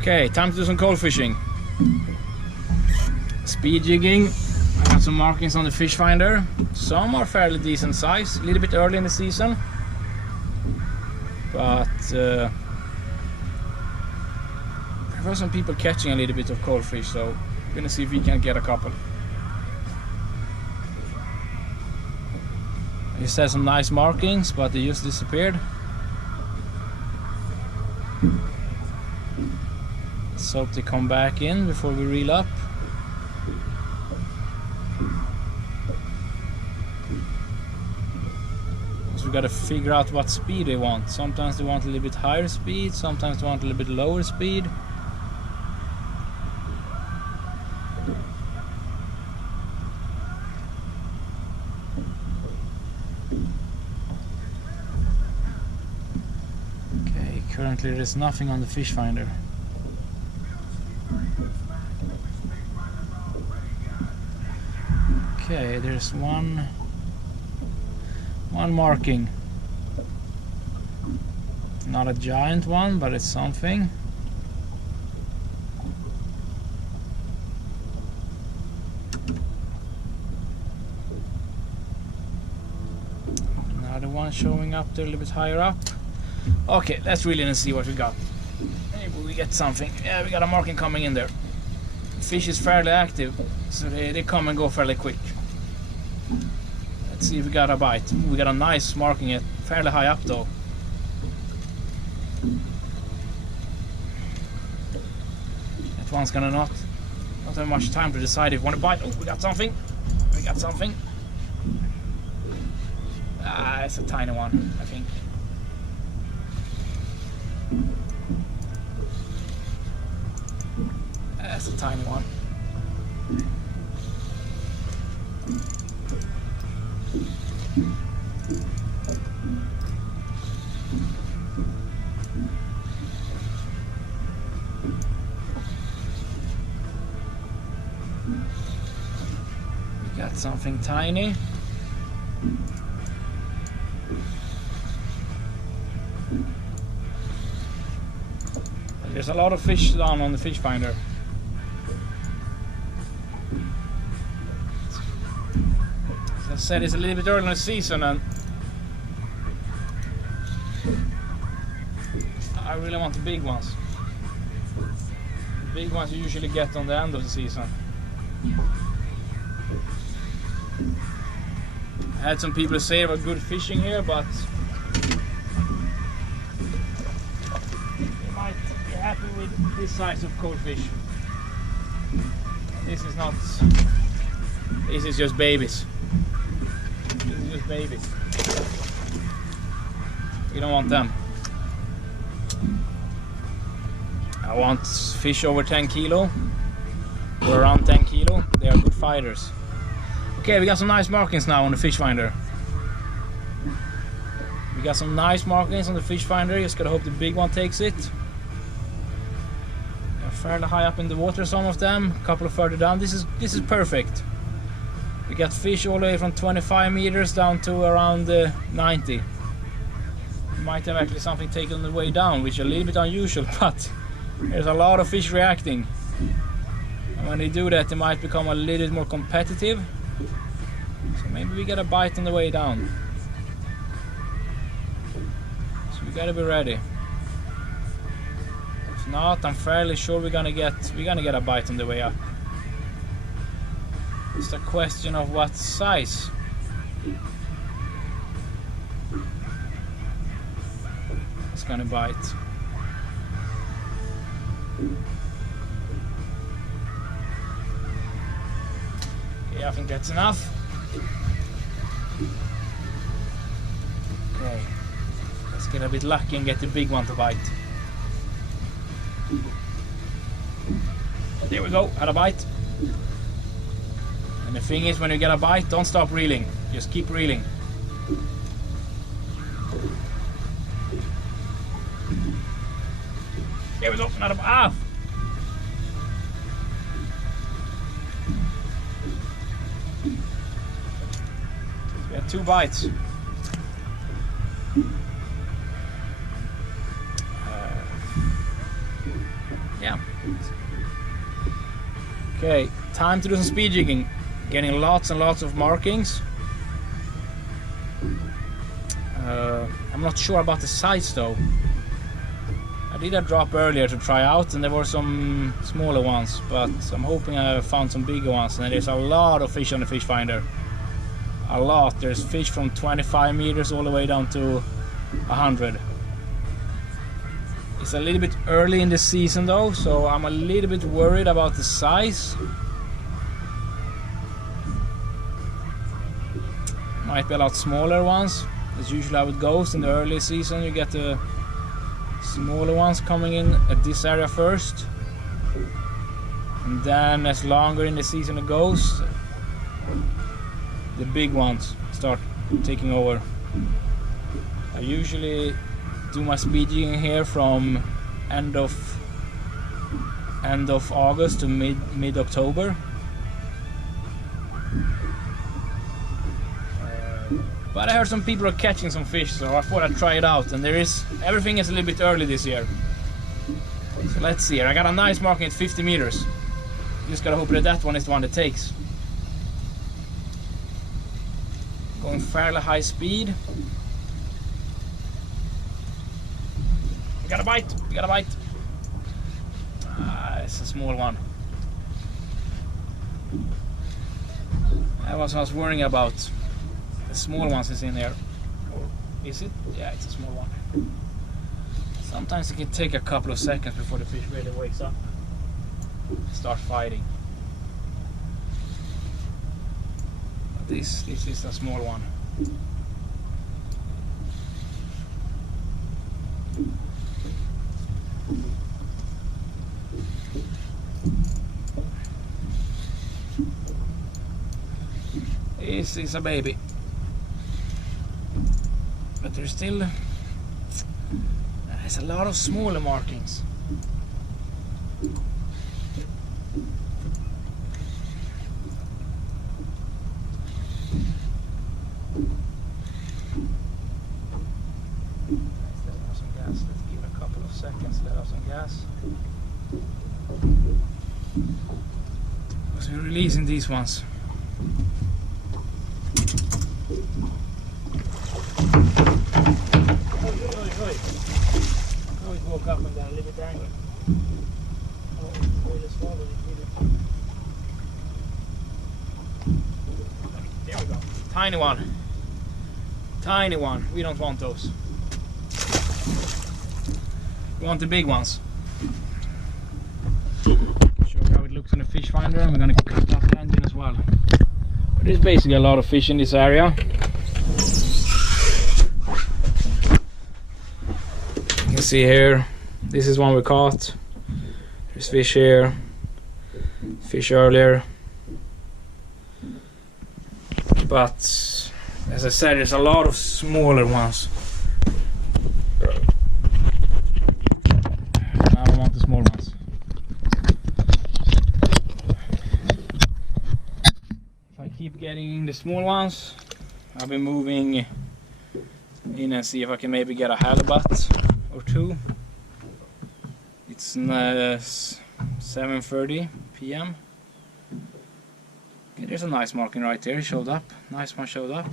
Okay, time to do some cold fishing. Speed jigging. I got some markings on the fish finder. Some are fairly decent size, a little bit early in the season. But there are some people catching a little bit of cold fish, so we're gonna see if we can get a couple. He said some nice markings, but they just disappeared. Let's hope they come back in before we reel up. So we gotta figure out what speed they want. Sometimes they want a little bit higher speed, sometimes they want a little bit lower speed. Okay, currently there's nothing on the fish finder. Okay, there's one marking. Not a giant one, but it's something. Another one showing up there a little bit higher up. Okay, let's reel in and see what we got. Maybe we get something. Yeah, we got a marking coming in there. The fish is fairly active, so they come and go fairly quick. Let's see if we got a bite. We got a nice marking, it fairly high up though. That one's gonna not have much time to decide if we want to bite. Oh, we got something. We got something. Ah, it's a tiny one, I think. That's a tiny one. We got something tiny. There's a lot of fish down on the fish finder. As I said, it's a little bit early in the season and I really want the big ones. The big ones you usually get on the end of the season. I had some people say about good fishing here, but you might be happy with this size of cold fish. This is not. This is just babies. This is just babies. You don't want them. I want fish over 10 kilo or around 10 kilo. They are good fighters. Okay, we got some nice markings now on the fish finder. We got some nice markings on the fish finder. Just gotta hope the big one takes it. They're fairly high up in the water, some of them. A couple of further down. This is perfect. We got fish all the way from 25 meters down to around 90. We might have actually something taken on the way down, which is a little bit unusual, but there's a lot of fish reacting. And when they do that, they might become a little bit more competitive. So maybe we get a bite on the way down. So we gotta be ready. If not, I'm fairly sure we're gonna get a bite on the way up. It's a question of what size. It's gonna bite. Okay, I think that's enough. Okay, let's get a bit lucky and get the big one to bite. There we go, had a bite. And the thing is, when you get a bite, don't stop reeling, just keep reeling. There we go, another bite. We had 2 bites. Yeah, Okay, time to do some speed jigging. Getting lots and lots of markings. I'm not sure about the size though. I did a drop earlier to try out and there were some smaller ones, but I'm hoping I found some bigger ones. And there's a lot of fish on the fish finder. A lot. There's fish from 25 meters all the way down to 100. It's a little bit early in the season though, so I'm a little bit worried about the size. Might be a lot smaller ones. That's usually how it goes in the early season. You get the smaller ones coming in at this area first, and then as longer in the season it goes, the big ones start taking over. I usually do my speed jigging here from end of August to mid October. But I heard some people are catching some fish, so I thought I'd try it out. And everything is a little bit early this year. So let's see here. I got a nice marking at 50 meters. Just gotta hope that one is the one that takes. Going fairly high speed. We got a bite. We got a bite. It's a small one. That was what I was worrying about. The small ones is in there. Is it? Yeah, it's a small one. Sometimes it can take a couple of seconds before the fish really wakes up and start fighting. But this is a small one. This is a baby. But there's still a lot of smaller markings. Let's let off some gas. Let's give it a couple of seconds. Let off some gas. Because we're releasing these ones. Woke up and got a little bit angry. There we go. Tiny one. Tiny one. We don't want those. We want the big ones. Show you how it looks in the fish finder, and we're going to cut out the engine as well. But there's basically a lot of fish in this area. You can see here, this is one we caught. There's fish here, fish earlier. But as I said, there's a lot of smaller ones. I don't want the small ones. If I keep getting the small ones, I'll be moving in and see if I can maybe get a halibut or two. It's 7:30 p.m. Okay, there's a nice marking right there. It showed up. Nice one showed up.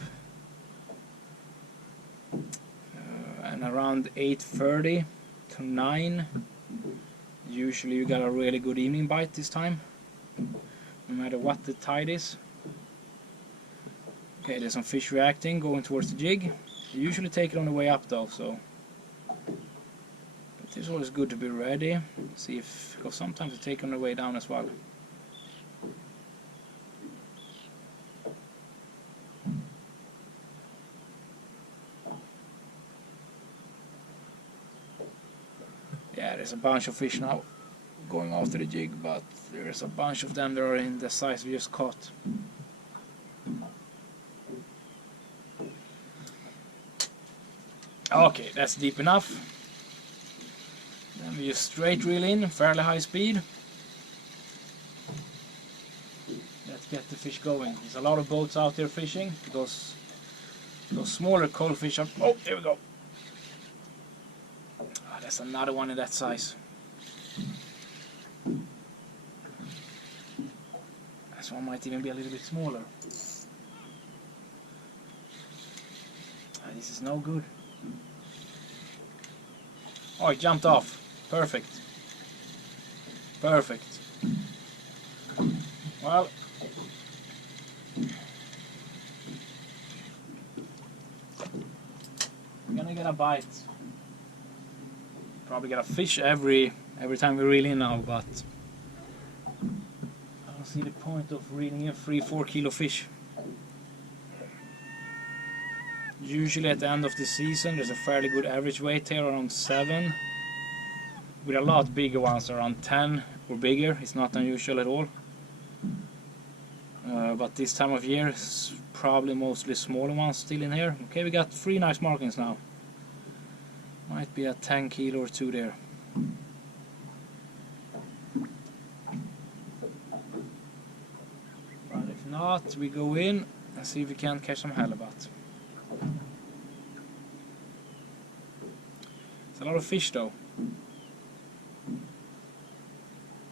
And around 8:30 to 9, usually you got a really good evening bite this time, no matter what the tide is. Okay, there's some fish reacting, going towards the jig. You usually take it on the way up though, so. But it's always good to be ready. See if, because sometimes you take on the way down as well. Yeah, there's a bunch of fish now going after the jig, but there's a bunch of them that are in the size we just caught. Okay, that's deep enough. Then we just straight reel in, fairly high speed. Let's get the fish going. There's a lot of boats out there fishing. Those smaller cold fish are... Oh, there we go. That's another one in that size. This one might even be a little bit smaller. This is no good. Oh, it jumped off. Perfect. Perfect. Well, we're gonna get a bite. Probably get a fish every time we reel in now, but I don't see the point of reeling in 3-4 kilo fish. Usually at the end of the season there's a fairly good average weight here, around 7. With a lot bigger ones around 10 or bigger. It's not unusual at all. But this time of year it's probably mostly smaller ones still in here. Okay, we got 3 nice markings now. Might be a 10 kilo or 2 there. But if not, we go in and see if we can catch some halibut. It's a lot of fish though,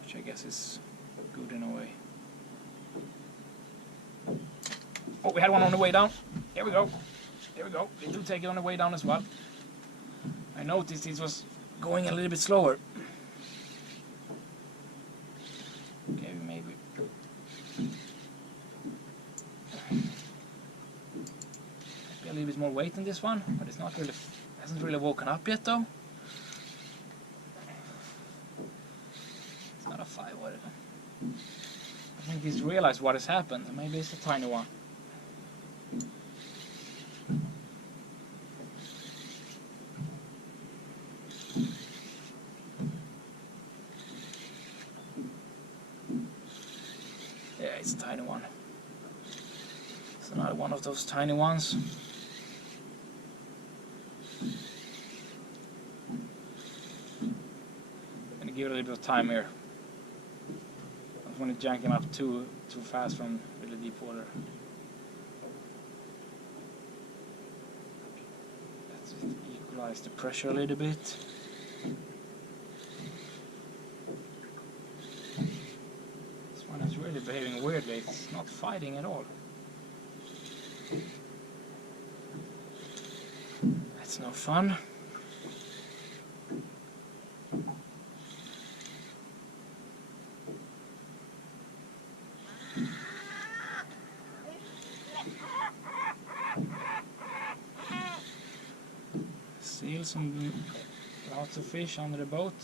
which I guess is good in a way. Oh, we had one on the way down. Here we go. There we go. They do take it on the way down as well. I noticed it was going a little bit slower. Okay, maybe. Maybe a little bit more weight on this one, but it's not really, hasn't really woken up yet though. It's not a 5, what is it? I think he's realized what has happened. Maybe it's a tiny one. Yeah, it's a tiny one. It's another one of those tiny ones. I'm gonna give it a little bit of time here. I don't want to jank him up too fast from really deep water. Let's just equalize the pressure a little bit. This one is really behaving weirdly. It's not fighting at all. That's no fun. Seals and lots of fish under the boat.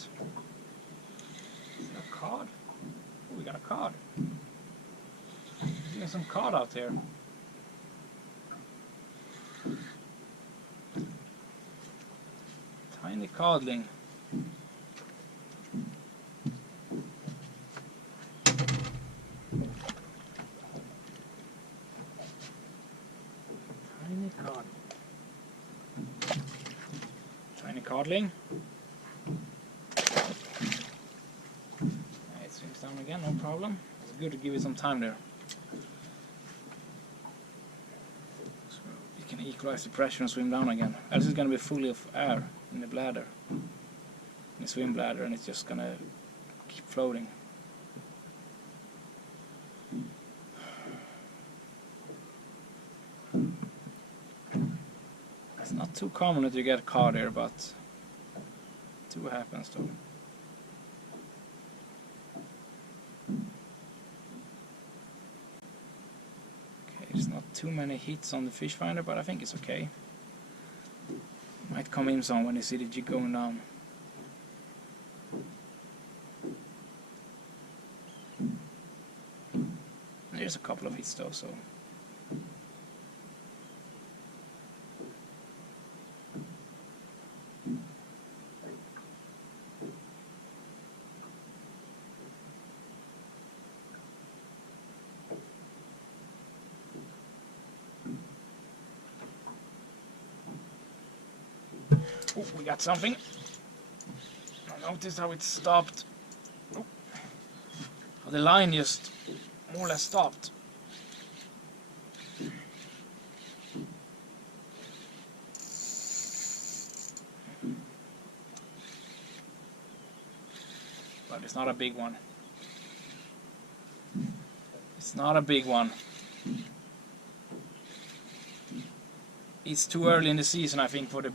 Is there a cod? Oh, we got a cod. Doing some cod out here. Tiny codling. Tiny cod. Tiny codling. It swims down again, no problem. It's good to give it some time there. So you can equalize the pressure and swim down again. Else it's going to be full of air in the bladder, in the swim bladder, and it's just going to keep floating. It's not too common that you get caught here, but it do happens though. Okay, there's not too many hits on the fish finder, but I think it's okay. Might come in some when you see the jig going down. There's a couple of hits though, so. Oh, we got something. I noticed how it stopped. Oh. How the line just more or less stopped. But it's not a big one. It's It's not a big one. It's too early in the season, I think, for the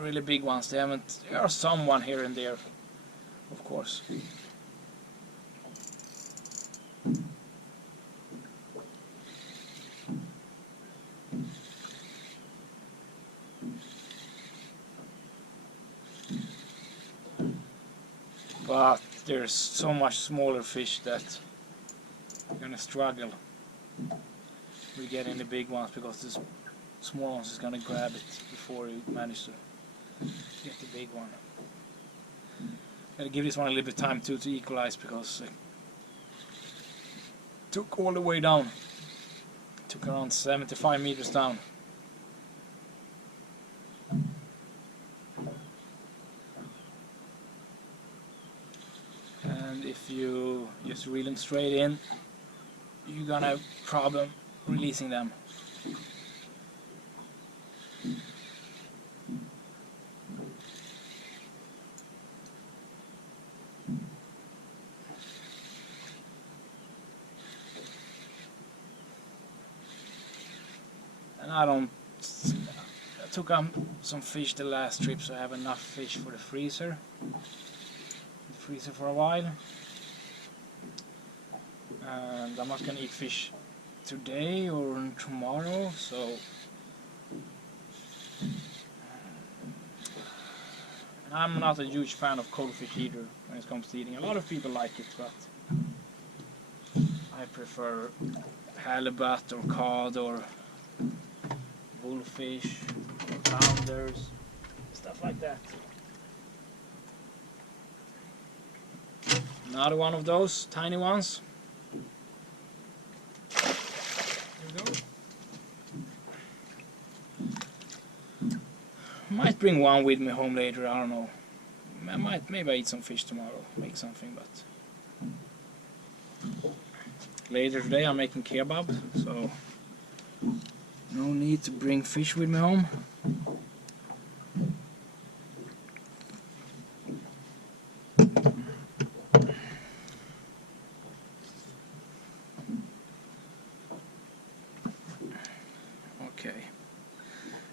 really big ones. There are some one here and there, of course. But there's so much smaller fish that you're gonna struggle with getting the big ones, because the small ones is gonna grab it before you manage to get the big one. Gotta give this one a little bit of time to equalize, because it took all the way down. Took around 75 meters down. And if you just reel them straight in, you're gonna have problem releasing them. And I took some fish the last trip, so I have enough fish for the freezer. For a while. And I'm not gonna eat fish today or tomorrow, so I'm not a huge fan of cold fish either when it comes to eating. A lot of people like it, but I prefer halibut or cod or bullfish or flounders, stuff like that. Another one of those tiny ones. There we go. Might bring one with me home later, I don't know. Maybe I eat some fish tomorrow, make something, but later today I'm making kebab, so no need to bring fish with me home. Okay.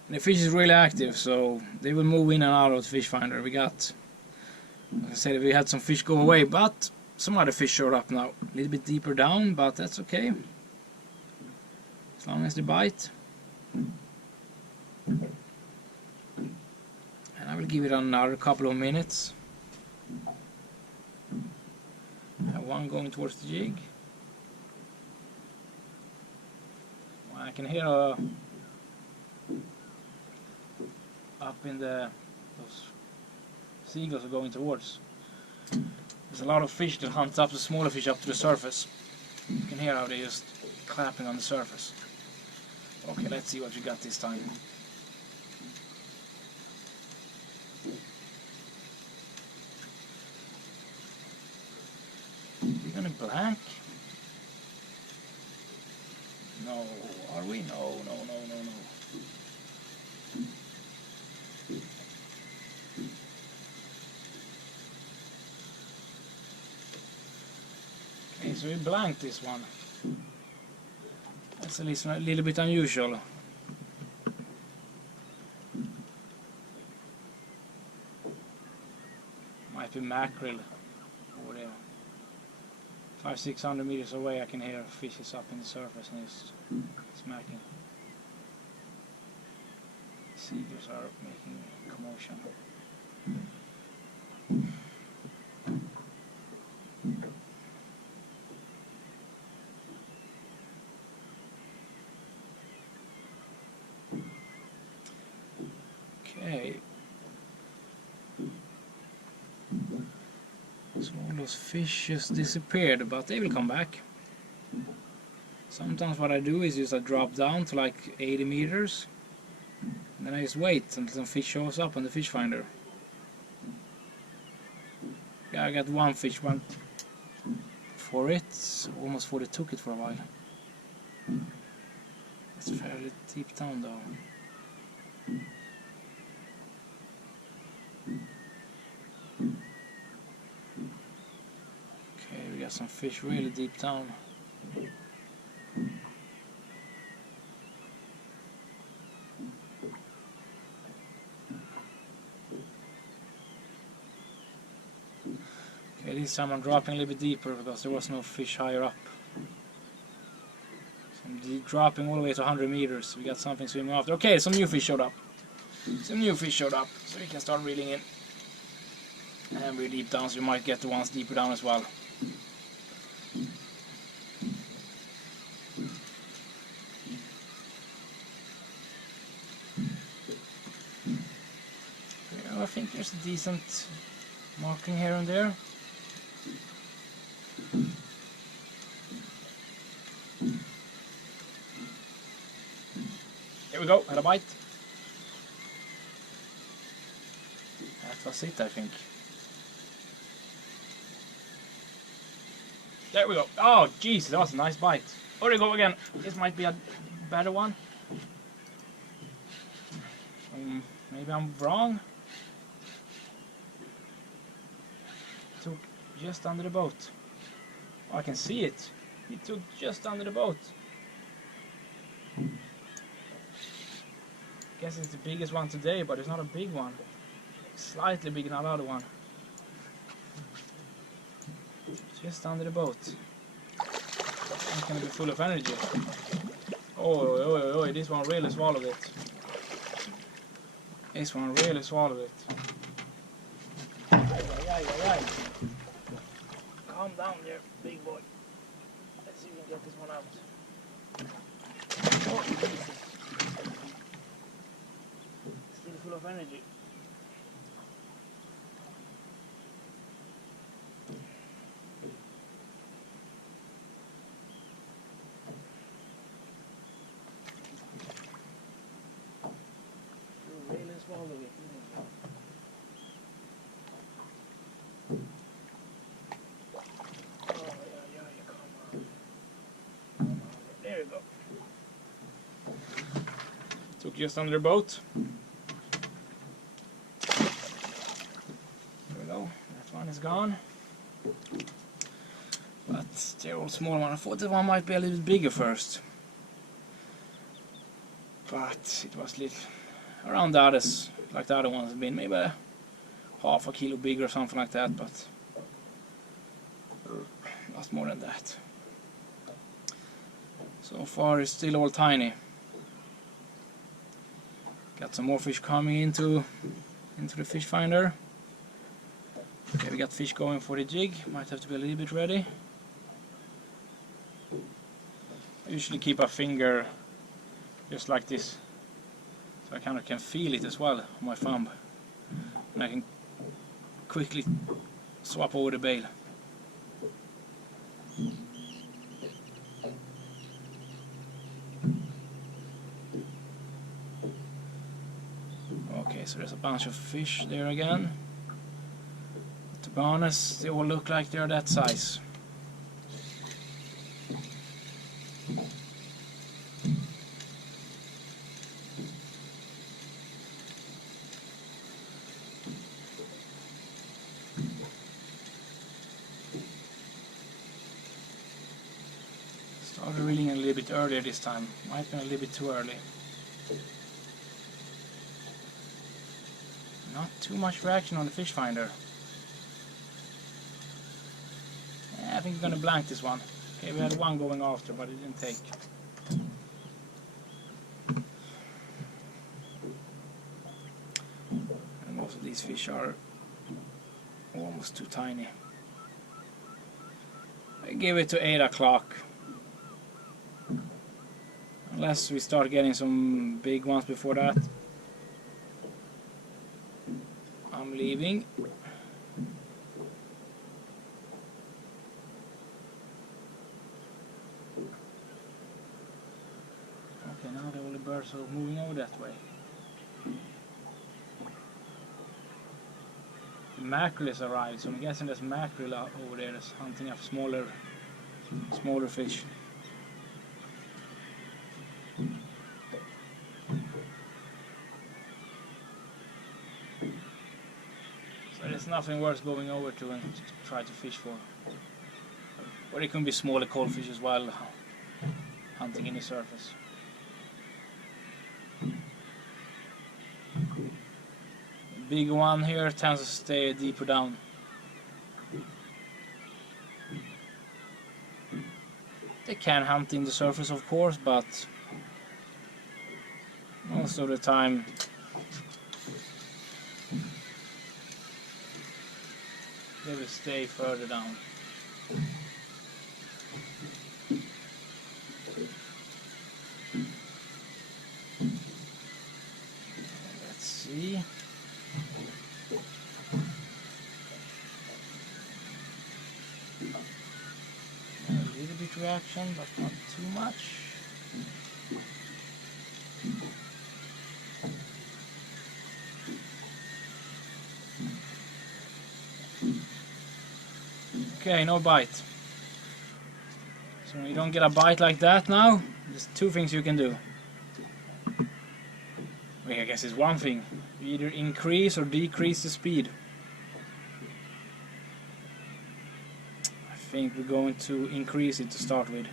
And the fish is really active, so they will move in and out of the fish finder. We got, like I said, we had some fish go away, but some other fish showed up now. A little bit deeper down, but that's okay. As long as they bite. And I will give it another couple of minutes. I have one going towards the jig. I can hear up in those seagulls are going towards. There's a lot of fish that hunts up the smaller fish up to the surface. You can hear how they're just clapping on the surface. Okay, let's see what we got this time. We're gonna blank? No, are we? No. Okay, so we blanked this one. That's at least a little bit unusual. Might be mackerel over there. 500-600 meters away I can hear fishes up in the surface and it's smacking. Seagulls are making a commotion. Okay. So all those fish just disappeared, but they will come back. Sometimes what I do is just I drop down to like 80 meters. And then I just wait until some fish shows up on the fish finder. Yeah, I got one fish, went for it. Almost thought it took it for a while. It's fairly deep down though. Okay, we got some fish really deep down. Okay, this time I'm dropping a little bit deeper because there was no fish higher up. So I'm dropping all the way to 100 meters. We got something swimming after. Okay, some new fish showed up. So we can start reeling in. And we're deep down, so you might get the ones deeper down as well. Yeah, I think there's a decent marking here and there. Here we go, had a bite. That was it, I think. There we go. Oh, jeez, that was a nice bite. There we go again. This might be a better one. Maybe I'm wrong. Took just under the boat. Oh, I can see it. He took just under the boat. Guess it's the biggest one today, but it's not a big one. Slightly bigger than the other one. Just under the boat. I'm gonna be full of energy. Oh, this one really swallowed it. This one really swallowed it. Ay. Calm down there, big boy. Let's see if we can get this one out. Oh, Jesus. Still full of energy. You really swallowed it, didn't you? There you go. Took just under the boat. There we go. That one is gone. But they're all small one. I thought the one might be a little bit bigger first. But it was little around the others, like the other ones have been, maybe half a kilo bigger or something like that, but not more than that. So far it's still all tiny. Got some more fish coming into the fish finder. Okay, we got fish going for the jig. Might have to be a little bit ready. I usually keep a finger just like this, so I kind of can feel it as well on my thumb, and I can quickly swap over the bail. Okay, so there's a bunch of fish there again. But to be honest, they all look like they're that size. Started reeling a little bit earlier this time. Might have been a little bit too early. Not too much reaction on the fish finder. Yeah, I think we're gonna blank this one. Okay, we had one going after, but it didn't take. And most of these fish are almost too tiny. I gave it to 8 o'clock. Unless we start getting some big ones before that. I'm leaving. Okay, now the only birds are moving over that way. The mackerel has arrived, so I'm guessing there's mackerel over there that's hunting up smaller fish. So there's nothing worth going over to and try to fish for. Or it can be smaller cold fish as well, hunting in the surface. The big one here tends to stay deeper down. They can hunt in the surface, of course, but most of the time they will stay further down. Let's see. A little bit reaction, but not too much. Okay, no bite. So when you don't get a bite like that now, there's two things you can do. Well, I guess it's one thing. You either increase or decrease the speed. I think we're going to increase it to start with.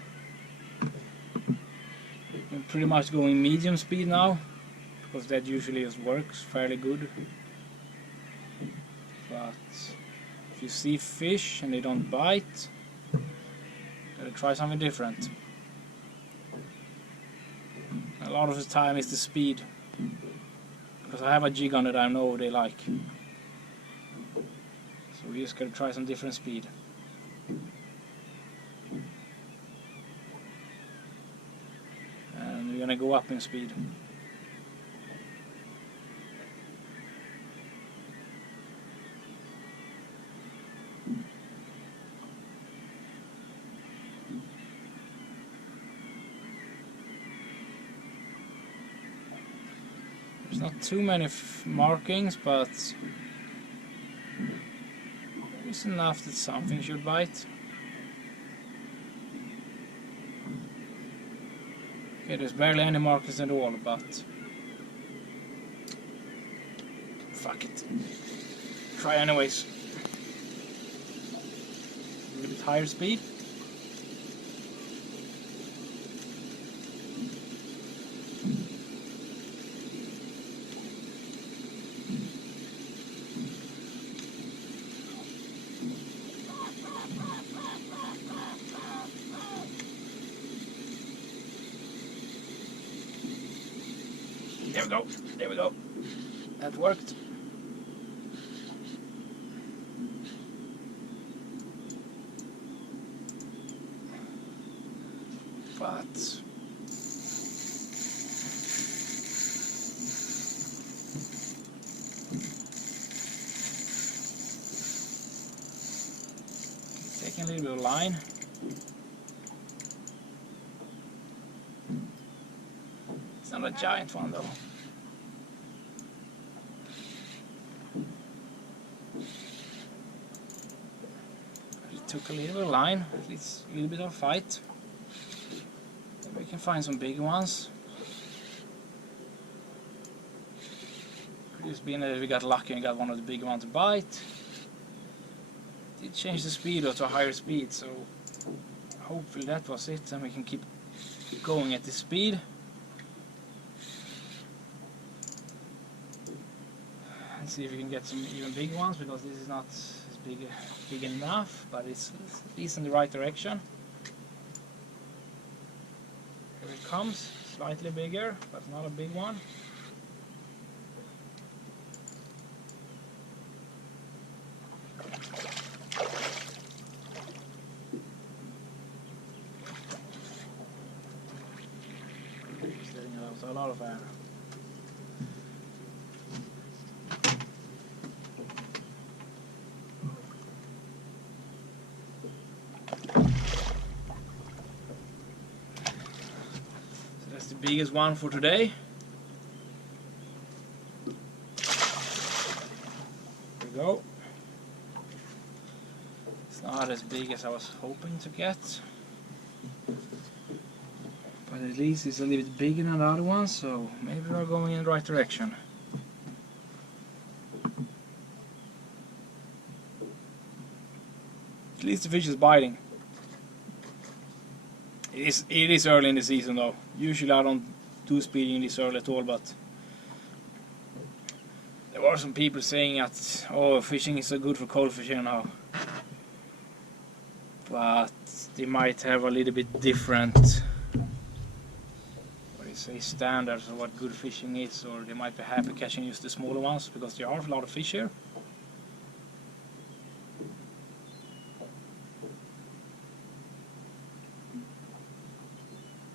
We're pretty much going medium speed now, because that usually just works fairly good. But if you see fish and they don't bite, gotta try something different. A lot of the time it's the speed, because I have a jig on it I know they like. So we just gotta try some different speed. And we're gonna go up in speed. There's not too many markings, but it's enough that something should bite. Okay, there's barely any markings at all, but fuck it. Try anyways. A little bit higher speed. There we go, there we go. That worked. But taking a little bit of line. It's not a giant one though. It took a little bit of line, at least a little bit of a fight. Maybe we can find some bigger ones. Could just be that we got lucky and got one of the bigger ones to bite. Did change the speed to a higher speed, so hopefully that was it, and we can keep going at this speed. And see if we can get some even bigger ones, because this is not as big enough, but it's at least in the right direction. Here it comes, slightly bigger, but not a big one. Just letting out a lot of air. Biggest one for today. There we go. It's not as big as I was hoping to get, but at least it's a little bit bigger than the other one, so maybe we're going in the right direction. At least the fish is biting. It is early in the season though. Usually I don't do speeding this early at all, but there were some people saying that, oh, fishing is so good for cold fishing now. but they might have a little bit different, what do you say, standards of what good fishing is, or they might be happy catching just the smaller ones because there are a lot of fish here.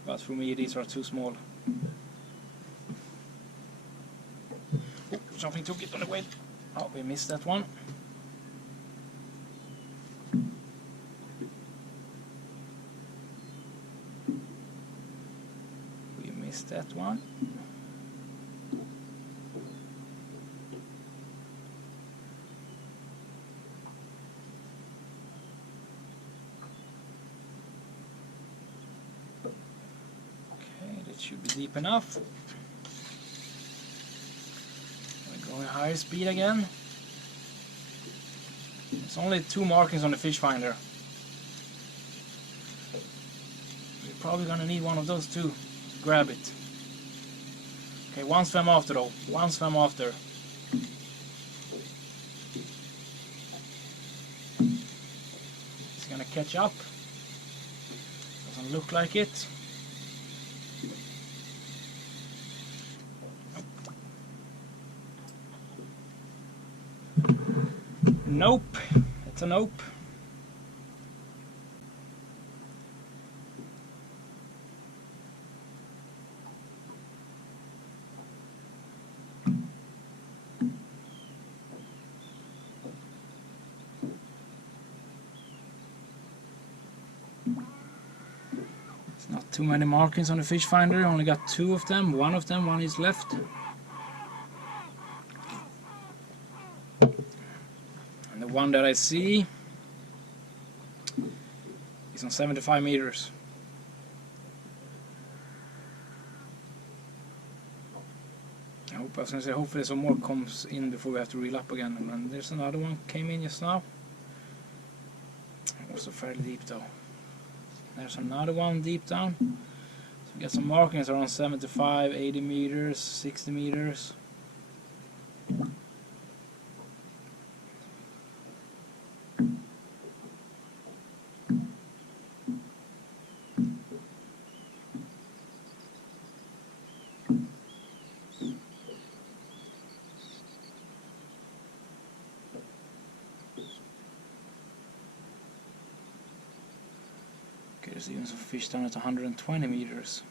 But for me these are too small. Oh, something took it on the way. Oh, we missed that one. We missed that one. Should be deep enough. We're going higher speed again. There's only 2 markings on the fish finder. We're probably gonna need one of those 2 to grab it. Okay, one swam after though. One swam after. It's gonna catch up. Doesn't look like it. Nope, it's a nope. It's not too many markings on the fish finder, I only got 2 of them, one is left. And the one that I see is on 75 meters. I was going to say, hopefully some more comes in before we have to reel up again. And there's another one came in just now. Also fairly deep though. There's another one deep down. So we got some markings around 75, 80 meters, 60 meters. There's even some fish down at 120 meters.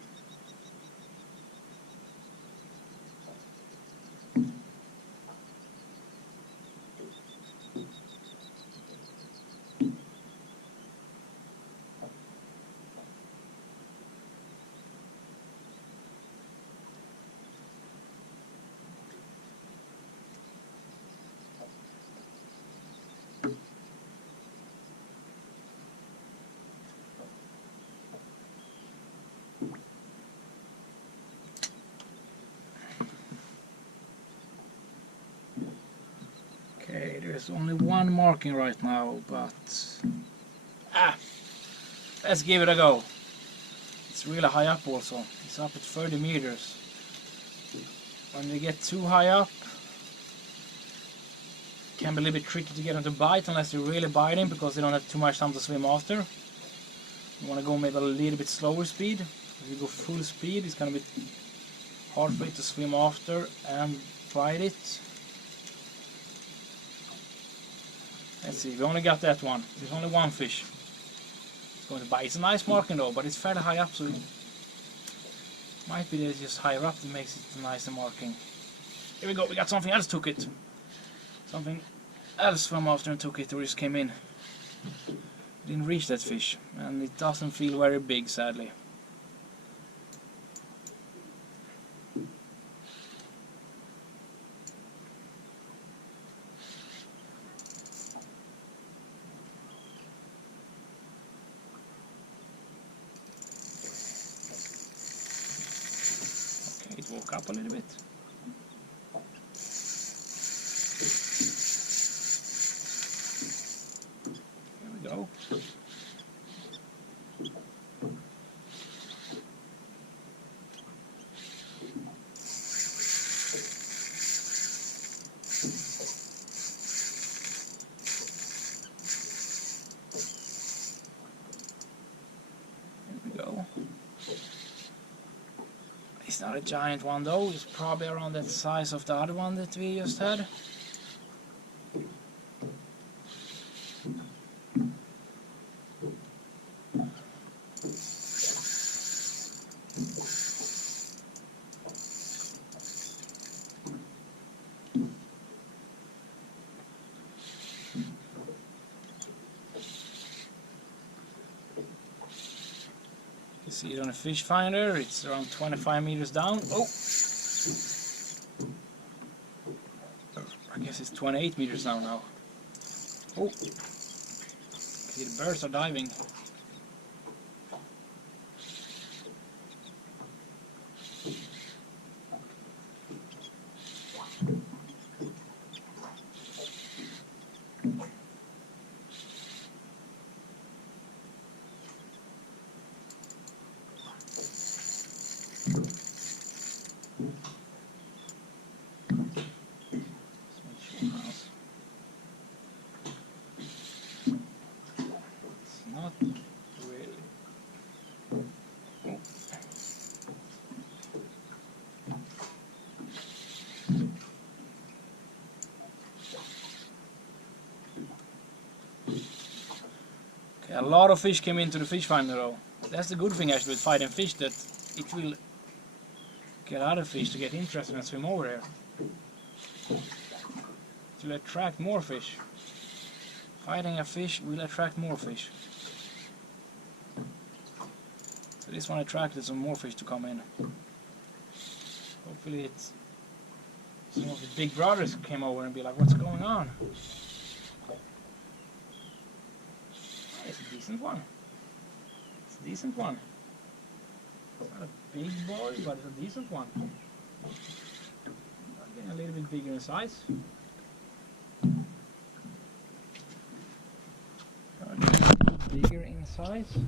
Okay, there's only one marking right now, but let's give it a go. It's really high up also. It's up at 30 meters. When they get too high up, it can be a little bit tricky to get them to bite unless they're really biting because they don't have too much time to swim after. You want to go maybe a little bit slower speed. If you go full speed, it's going to be hard for it to swim after and bite it. Let's see, we only got that one. There's only one fish. It's going to bite. It's a nice marking though, but it's fairly high up, so it might be that it's just higher up that makes it a nicer marking. Here we go, we got something else took it. Something else swam after and took it, or just came in. Didn't reach that fish, and it doesn't feel very big, sadly. Okay, it woke up a little bit. Here we go. It's not a giant one though, it's probably around the size of the other one that we just had. You see it on a fish finder, it's around 25 meters down. Oh! I guess it's 28 meters down now. Oh! See, the birds are diving. Not really. Oh. Okay, a lot of fish came into the fish finder though. That's the good thing actually with fighting fish, that it will get other fish to get interested and swim over here. It will attract more fish. Fighting a fish will attract more fish. So this one attracted some more fish to come in. Hopefully it's some of the big brothers came over and be like, what's going on? It's a decent one. It's a decent one. It's not a big boy, but it's a decent one. Getting a little bit bigger in size. Bigger in size.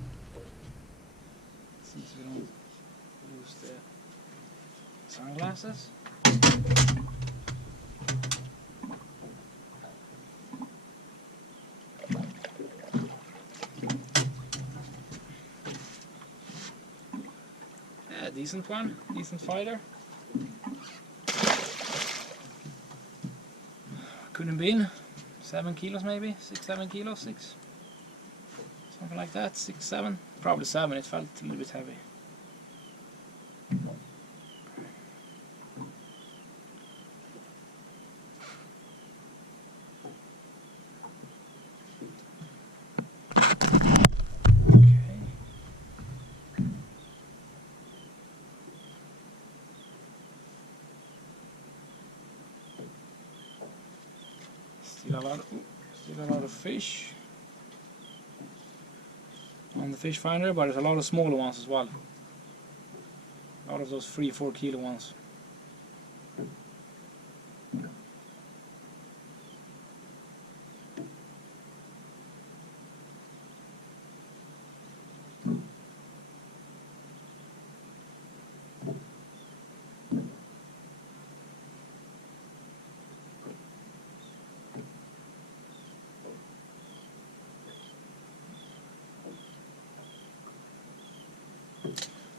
Since we don't use the sunglasses. Yeah, decent one, decent fighter. Couldn't have been 7 kilos maybe, 6-7 kilos, 6. Something like that, 6, 7, probably 7, it felt a little bit heavy. Okay. Still a lot of fish on the fish finder, but there's a lot of smaller ones as well. A lot of those 3-4 kilo ones.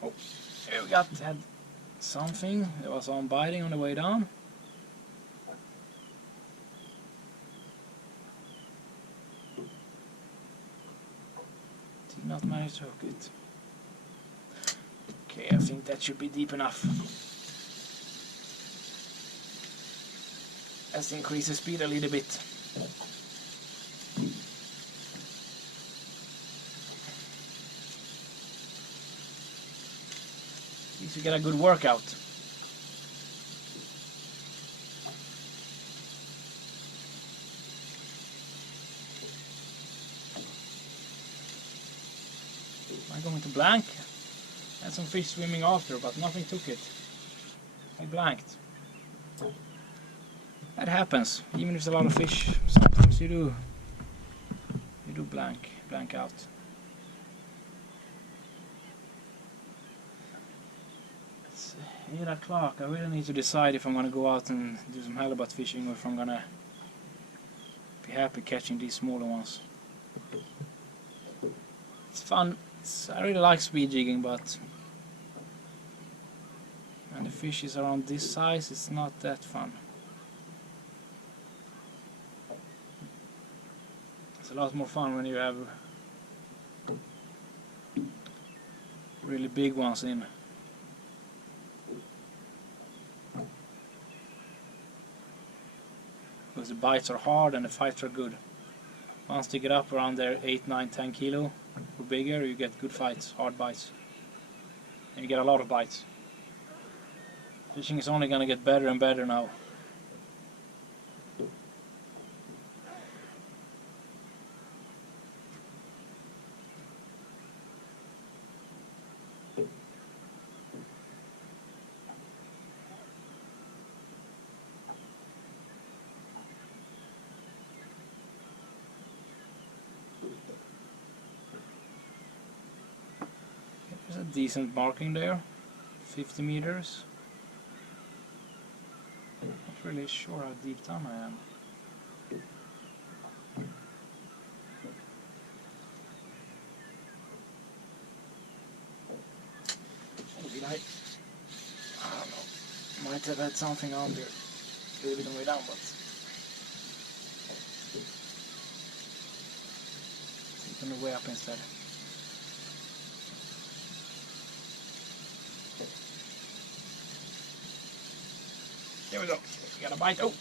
Oh, here we had something that was on biting on the way down. Did not manage to hook it. Okay, I think that should be deep enough. Let's increase the speed a little bit. At least we get a good workout. Am I going to blank? I had some fish swimming after, but nothing took it. I blanked. That happens, even if there's a lot of fish. Sometimes you do blank out. It's 8 o'clock. I really need to decide if I'm gonna go out and do some halibut fishing, or if I'm gonna be happy catching these smaller ones. It's fun. I really like speed jigging, but and the fish is around this size, it's not that fun. It's a lot more fun when you have really big ones in. Because the bites are hard and the fights are good. Once they get up around there 8, 9, 10 kilo or bigger, you get good fights, hard bites. And you get a lot of bites. Fishing is only going to get better and better now. There's a decent marking there, 50 meters. Not really sure how deep down I am. Did I don't know. Might have had something on there. A little bit on the way down, but taking the way up instead. There we go. We got a bite. Oh!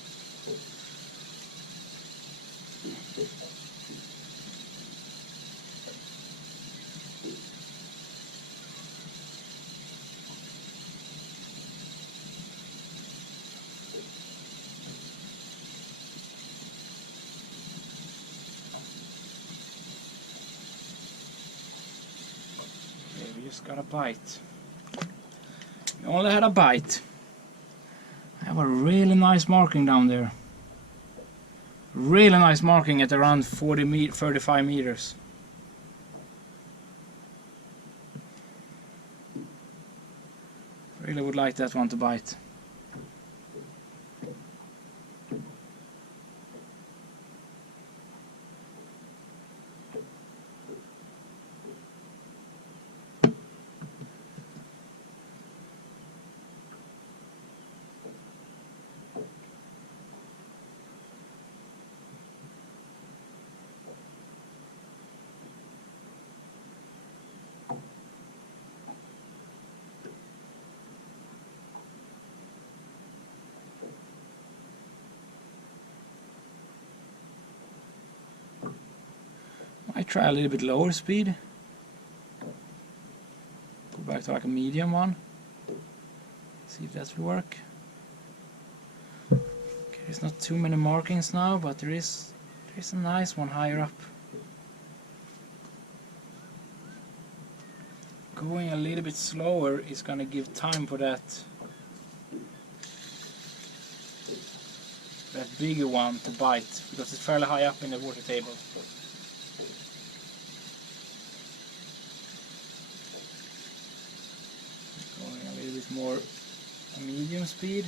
Okay, we just got a bite. We only had a bite. I have a really nice marking down there. Really nice marking at around 35 meters. Really would like that one to bite. I try a little bit lower speed. Go back to like a medium one. See if that will work. Okay, there's not too many markings now, but there is a nice one higher up. Going a little bit slower is gonna give time for that bigger one to bite, because it's fairly high up in the water table. More medium speed.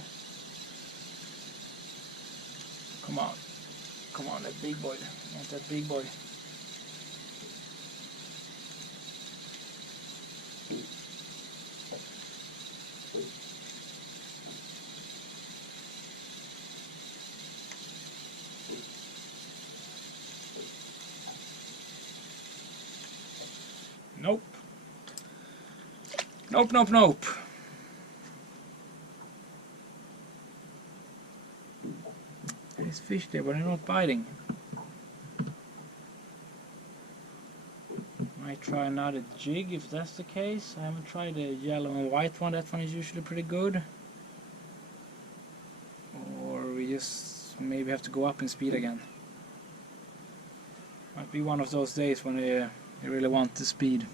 Come on, that big boy. I want that big boy. Nope. Nope, nope, nope. There's fish there, but they're not biting. Might try another jig if that's the case. I haven't tried the yellow and white one. That one is usually pretty good. Or we just maybe have to go up in speed again. Might be one of those days when you really want the speed.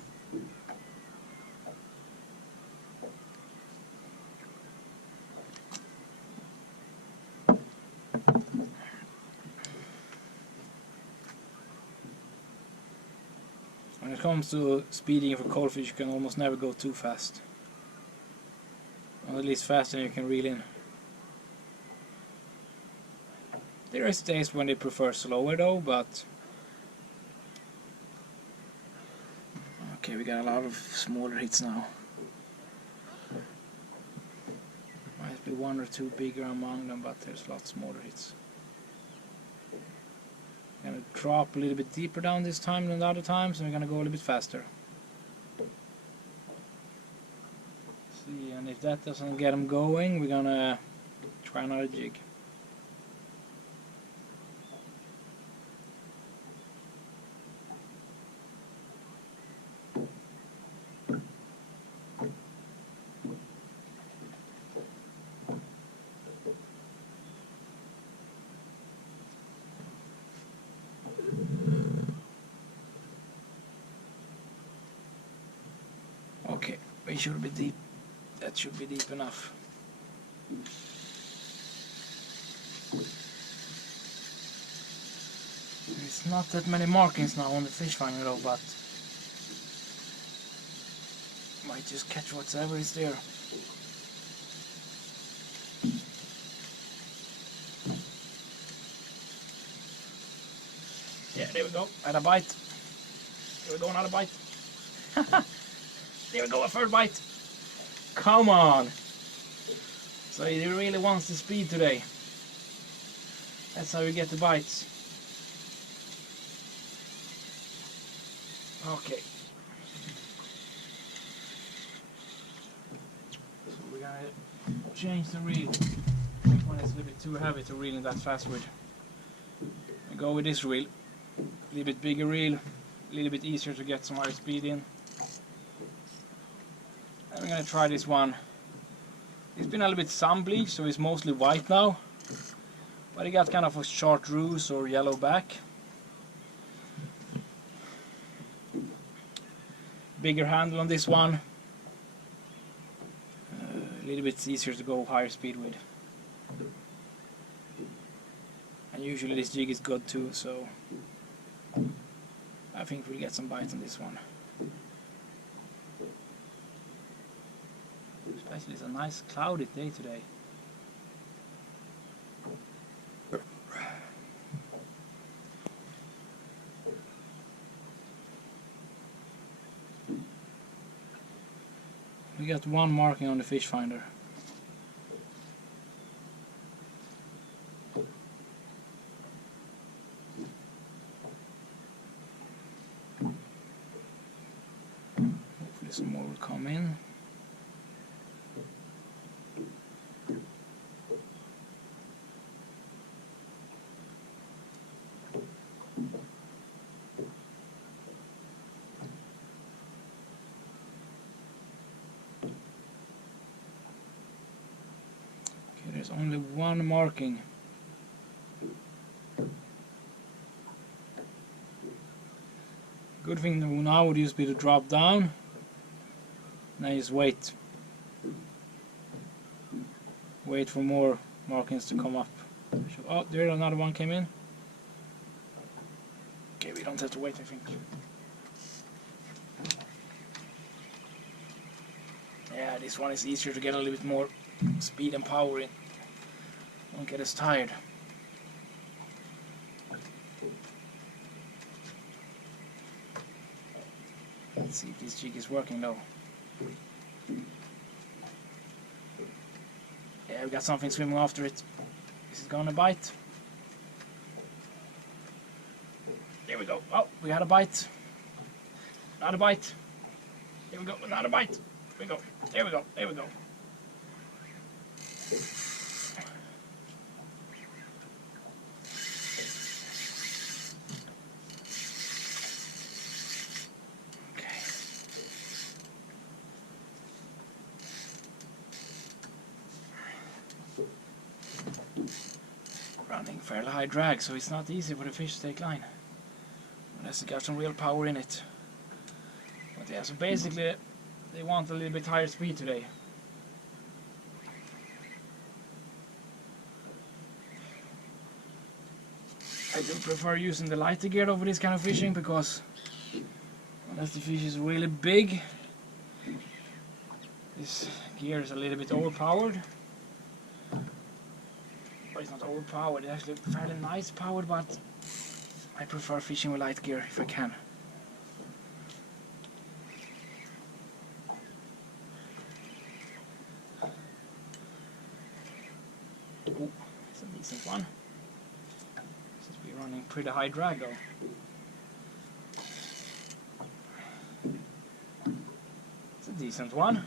When it comes to speeding for cold fish, you can almost never go too fast. Or at least faster than you can reel in. There is days when they prefer slower though, but... Okay, we got a lot of smaller hits now. Be one or two bigger among them, but there's lots smaller hits. Gonna drop a little bit deeper down this time than the other times, and we're gonna go a little bit faster. See, and if that doesn't get them going, we're gonna try another jig. Okay, we should be deep. That should be deep enough. There's not that many markings now on the fish finder though, but might just catch whatever is there. Yeah, there we go. Had a bite. There we go, another bite. There we go, a third bite. Come on. So he really wants the speed today. That's how you get the bites. Okay. So we're gonna change the reel. This one is a little bit too heavy to reel that fast with. I go with this reel. A little bit bigger reel, a little bit easier to get some higher speed in. And I'm gonna try this one. It's been a little bit sun bleached, so it's mostly white now. But it got kind of a chartreuse or yellow back. Bigger handle on this one. A little bit easier to go higher speed with. And usually this jig is good too, so I think we'll get some bite on this one. Especially it's a nice cloudy day today. We got one marking on the fish finder. Hopefully some more will come in. There's only one marking. Good thing now would just be to drop down. Now just wait. Wait for more markings to come up. Oh, there another one came in. Okay, we don't have to wait, I think. Yeah, this one is easier to get a little bit more speed and power in. Don't get as tired. Let's see if this jig is working though. Yeah, we got something swimming after it. Is it gonna bite? There we go. Oh, we had a bite. Another bite. Here we go. Another bite. There we go. There we go. There we go. Running fairly high drag, so it's not easy for the fish to take line unless it got some real power in it. But yeah, so basically they want a little bit higher speed today. I do prefer using the lighter gear over this kind of fishing, because unless the fish is really big, this gear is a little bit overpowered. But it's not overpowered, it's actually fairly nice powered, but I prefer fishing with light gear if I can. pretty high drag though. It's a decent one.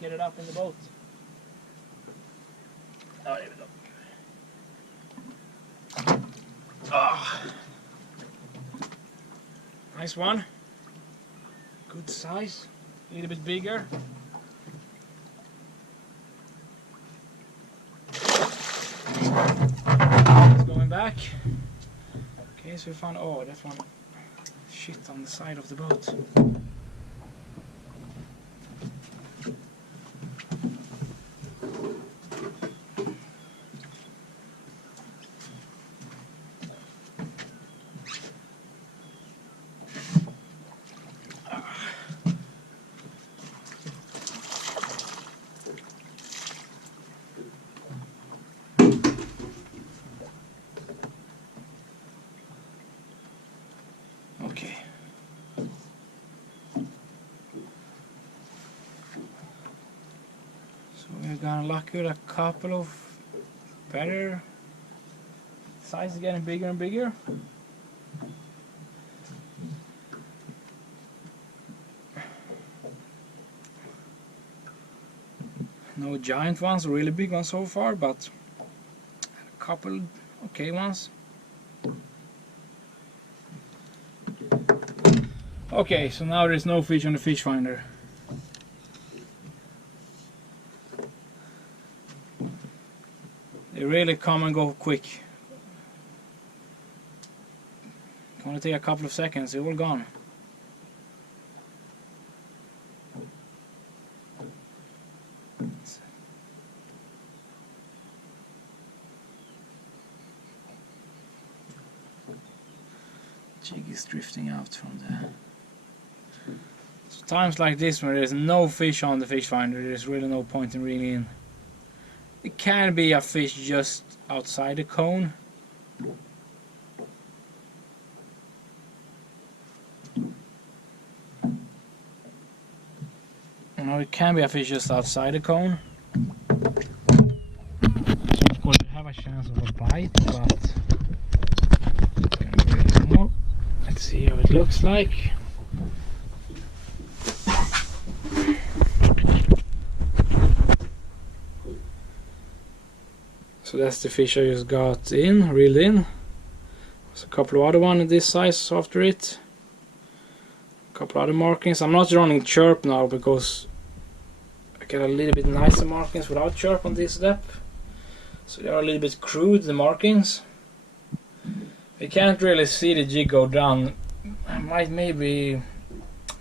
Get it up in the boat. Oh, there we go. Oh. Nice one. Good size. A little bit bigger. It's going back. Okay, so we found, oh, that one shit on the side of the boat. Okay. So we're gonna luck with a couple of better. Size is getting bigger and bigger. No giant ones, really big ones so far, but a couple okay ones. Okay, so now there is no fish on the fish finder. They really come and go quick. It's gonna take a couple of seconds, they're all gone. Jig is drifting out from there. So times like this when there's no fish on the fish finder, there's really no point in reeling in. It can be a fish just outside the cone. You know, it can be a fish just outside the cone. So of course you have a chance of a bite, but let's see how it looks like. So that's the fish I just got in, reeled in. There's a couple of other ones in this size after it. A couple other markings. I'm not running chirp now because I get a little bit nicer markings without chirp on this depth. So they are a little bit crude, the markings. You can't really see the jig go down. I might, maybe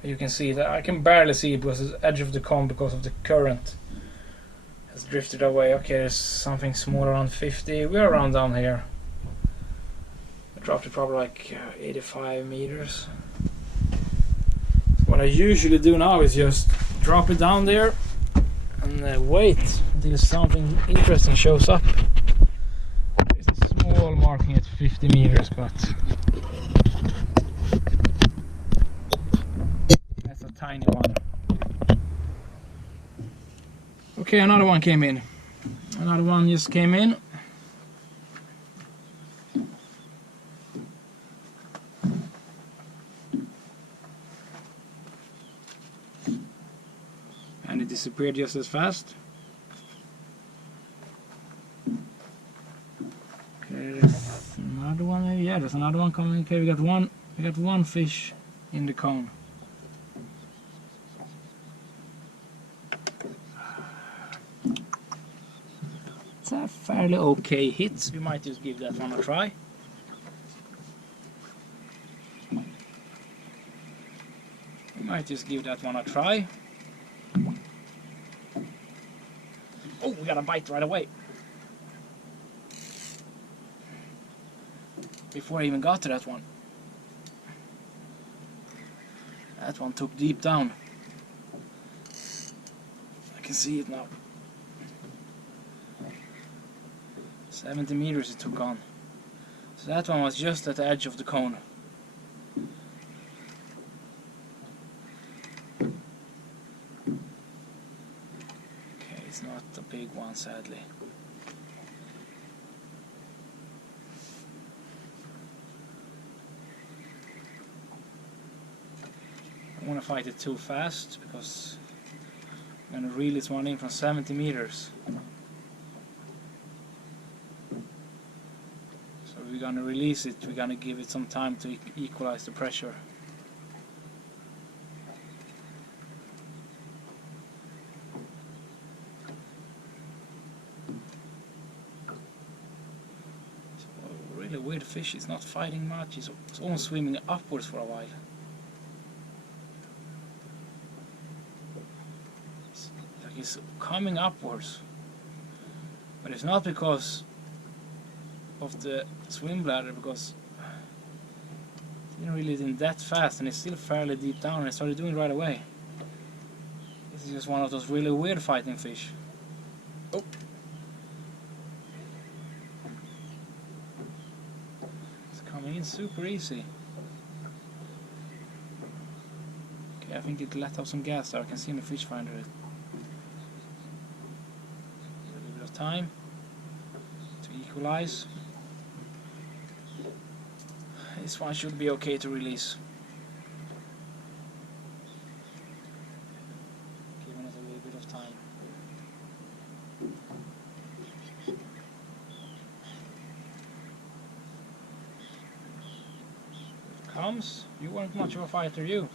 you can see that. I can barely see it because it's the edge of the cone because of the current has drifted away. Okay, there's something small around 50. We're around down here. I dropped it probably like 85 meters. So what I usually do now is just drop it down there and wait until something interesting shows up. It's a small marking at 50 meters, but that's a tiny one. Okay, another one came in. Another one just came in. And it disappeared just as fast. Okay, there's another one maybe. Yeah, there's another one coming. Okay, we got one fish in the cone. It's a fairly okay hit. We might just give that one a try. Oh, we got a bite right away. Before I even got to that one. That one took deep down. I can see it now. 70 meters it took on. So that one was just at the edge of the cone. Okay, it's not a big one, sadly. I don't want to fight it too fast because I'm going to reel this one in from 70 meters. So we're going to release it, we're going to give it some time to equalize the pressure. It's a really weird fish, it's not fighting much, it's almost swimming upwards for a while. It's coming upwards, but it's not because of the swim bladder, because it didn't really do that fast and it's still fairly deep down, and it started doing it right away. This is just one of those really weird fighting fish. Oh. It's coming in super easy. Okay, I think it let out some gas there. I can see in the fish finder it. Time to equalize. This one should be okay to release. Giving it a little bit of time. It comes. You weren't much of a fighter, you.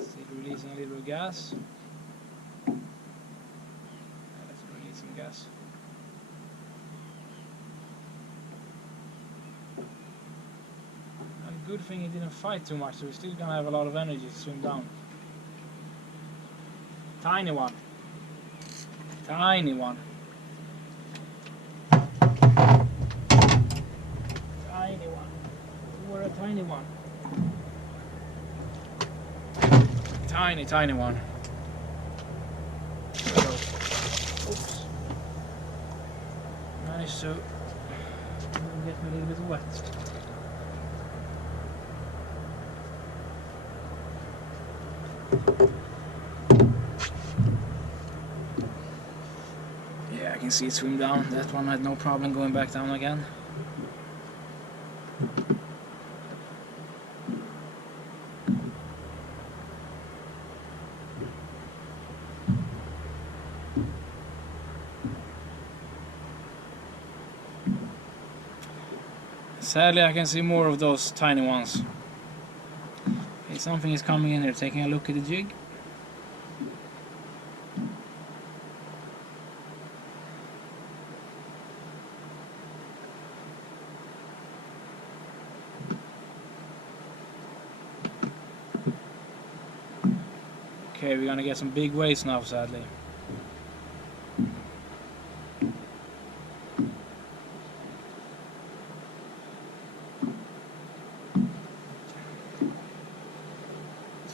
Still releasing a little gas. Some gas. And good thing he didn't fight too much, so he's still gonna have a lot of energy to swim down. Tiny one. Tiny one. Tiny one. You were a tiny one. Tiny, tiny one. Oops. Managed to get me a little bit wet. Yeah, I can see it swim down. That one had no problem going back down again. Sadly, I can see more of those tiny ones. Okay, something is coming in here, taking a look at the jig. Okay, we're gonna get some big waves now, sadly.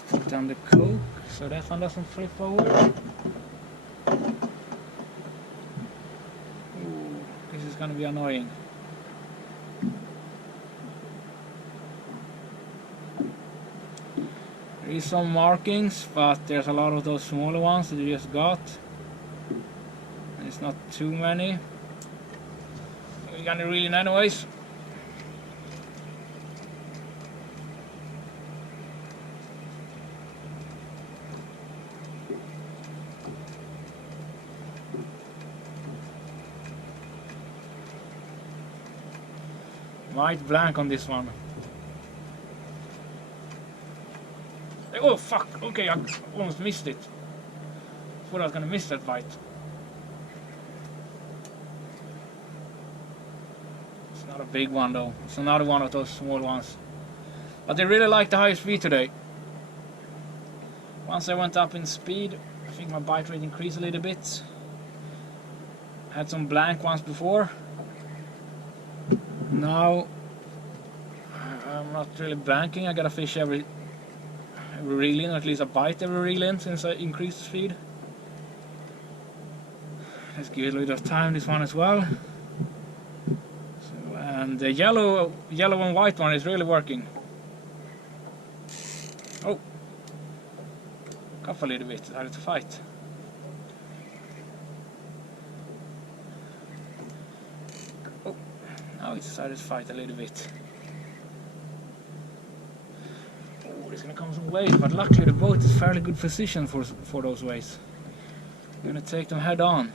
Put down the coke so that one doesn't flip over. Ooh, this is gonna be annoying. There is some markings, but there's a lot of those smaller ones that you just got. And it's not too many. We're gonna reel in anyways. White blank on this one. Oh fuck, okay, I almost missed it. Thought I was gonna miss that bite. It's not a big one though, it's another one of those small ones. But they really like the high speed today. Once I went up in speed, I think my bite rate increased a little bit. Had some blank ones before. Now I'm not really blanking, I gotta fish every every reel in, or at least a bite every reel in, since I increased the speed. Let's give it a little bit of time, this one as well. So, and the yellow and white one is really working. Oh, cough a little bit, decided to fight. Oh, now he decided to fight a little bit. Oh, there's gonna come some waves, but luckily the boat is fairly good position for those waves. I'm gonna take them head on.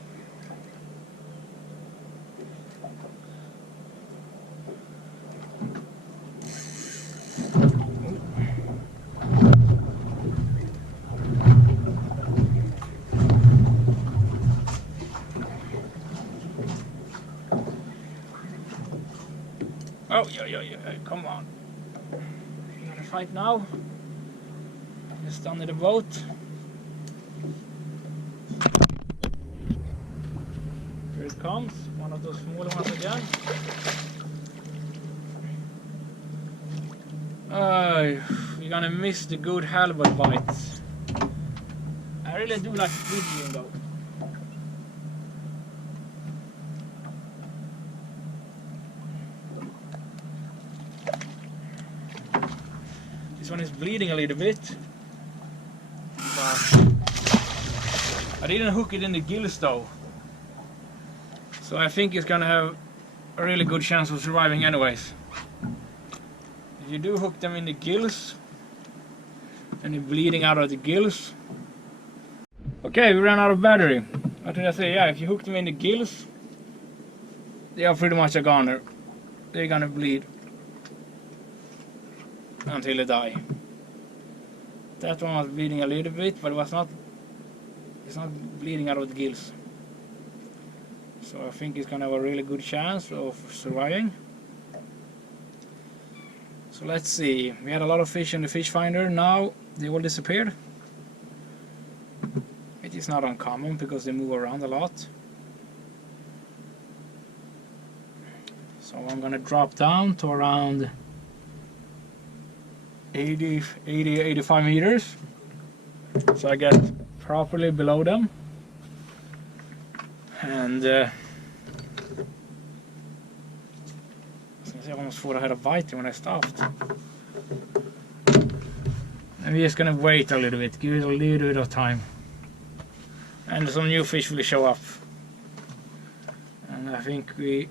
Oh, yeah, come on. You gonna fight now? Just under the boat. Here it comes, one of those smaller ones again. You're gonna miss the good halibut bites. I really do like speed-jigging though. This one is bleeding a little bit, but I didn't hook it in the gills though, so I think it's gonna have a really good chance of surviving anyways. If you do hook them in the gills and they're bleeding out of the gills. Okay, we ran out of battery. What did I say? Yeah, if you hook them in the gills, they are pretty much a goner. They're gonna bleed until they die. That one was bleeding a little bit, but it's not bleeding out of the gills. So I think it's gonna have a really good chance of surviving. So let's see. We had a lot of fish in the fish finder. Now they all disappeared. It is not uncommon because they move around a lot. So I'm gonna drop down to around 85 meters, so I get properly below them, and I almost thought I had a bite when I stopped. I'm just gonna wait a little bit, give it a little bit of time, and some new fish will show up, and I think we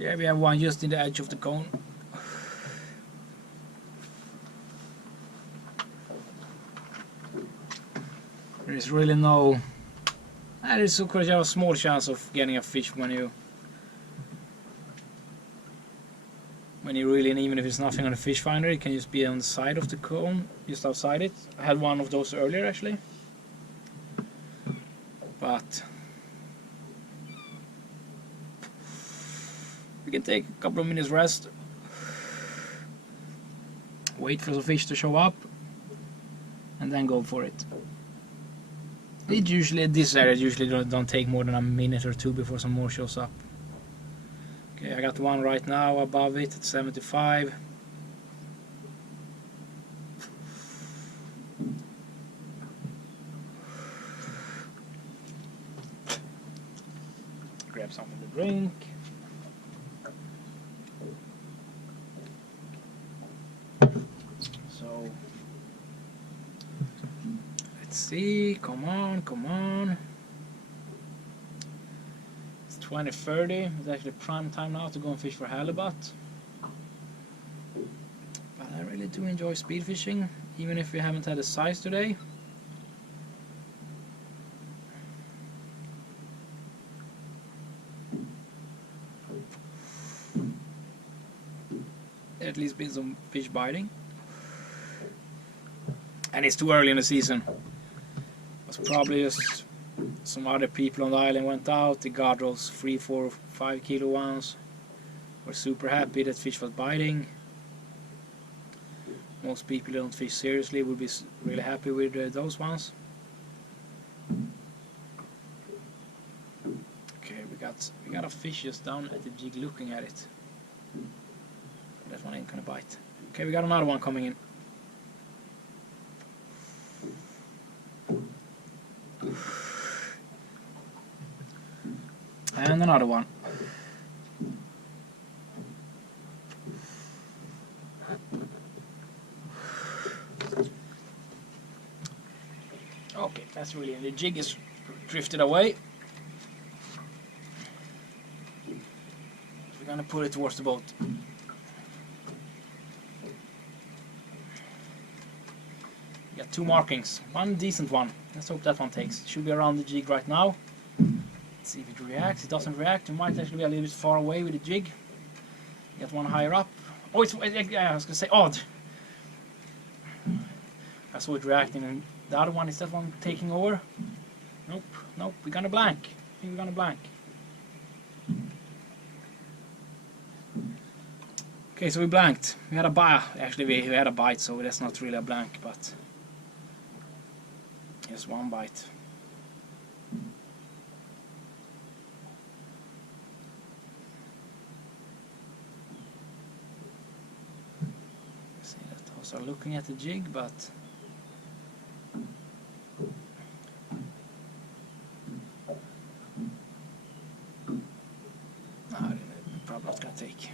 have one just in the edge of the cone. There is really no... There is of course you have a small chance of getting a fish when you reel in, even if it's nothing on the fish finder. It can just be on the side of the cone, just outside it. I had one of those earlier actually, but we can take a couple of minutes rest, wait for the fish to show up, and then go for it. This area usually don't take more than a minute or two before some more shows up. Okay, I got one right now above it at 75. Grab something to drink. So let's see, come on. It's 20:30. It's actually prime time now to go and fish for halibut. But I really do enjoy speed fishing, even if we haven't had a size today. At least been some fish biting. And it's too early in the season. It was probably just some other people on the island went out. They got those 3, 4, 5 kilo ones. Were super happy that fish was biting. Most people who don't fish seriously would be really happy with those ones. Okay, we got a fish just down at the jig looking at it. That one ain't gonna bite. Okay, we got another one coming in. And another one. Okay, that's really, the jig is drifted away. We're gonna put it towards the boat. We got 2 markings, one decent one. Let's hope that one takes. It should be around the jig right now. Let's see if it reacts. It doesn't react. It might actually be a little bit far away with the jig. Get one higher up. Oh, it's, yeah, I was gonna say odd. I saw it reacting, and the other one, is that one taking over? Nope, nope, we're gonna blank. I think we're gonna blank. Okay, so we blanked. We had a bite. Actually, we had a bite, so that's not really a blank, but just one bite. See that those are looking at the jig, but no, probably not gonna take.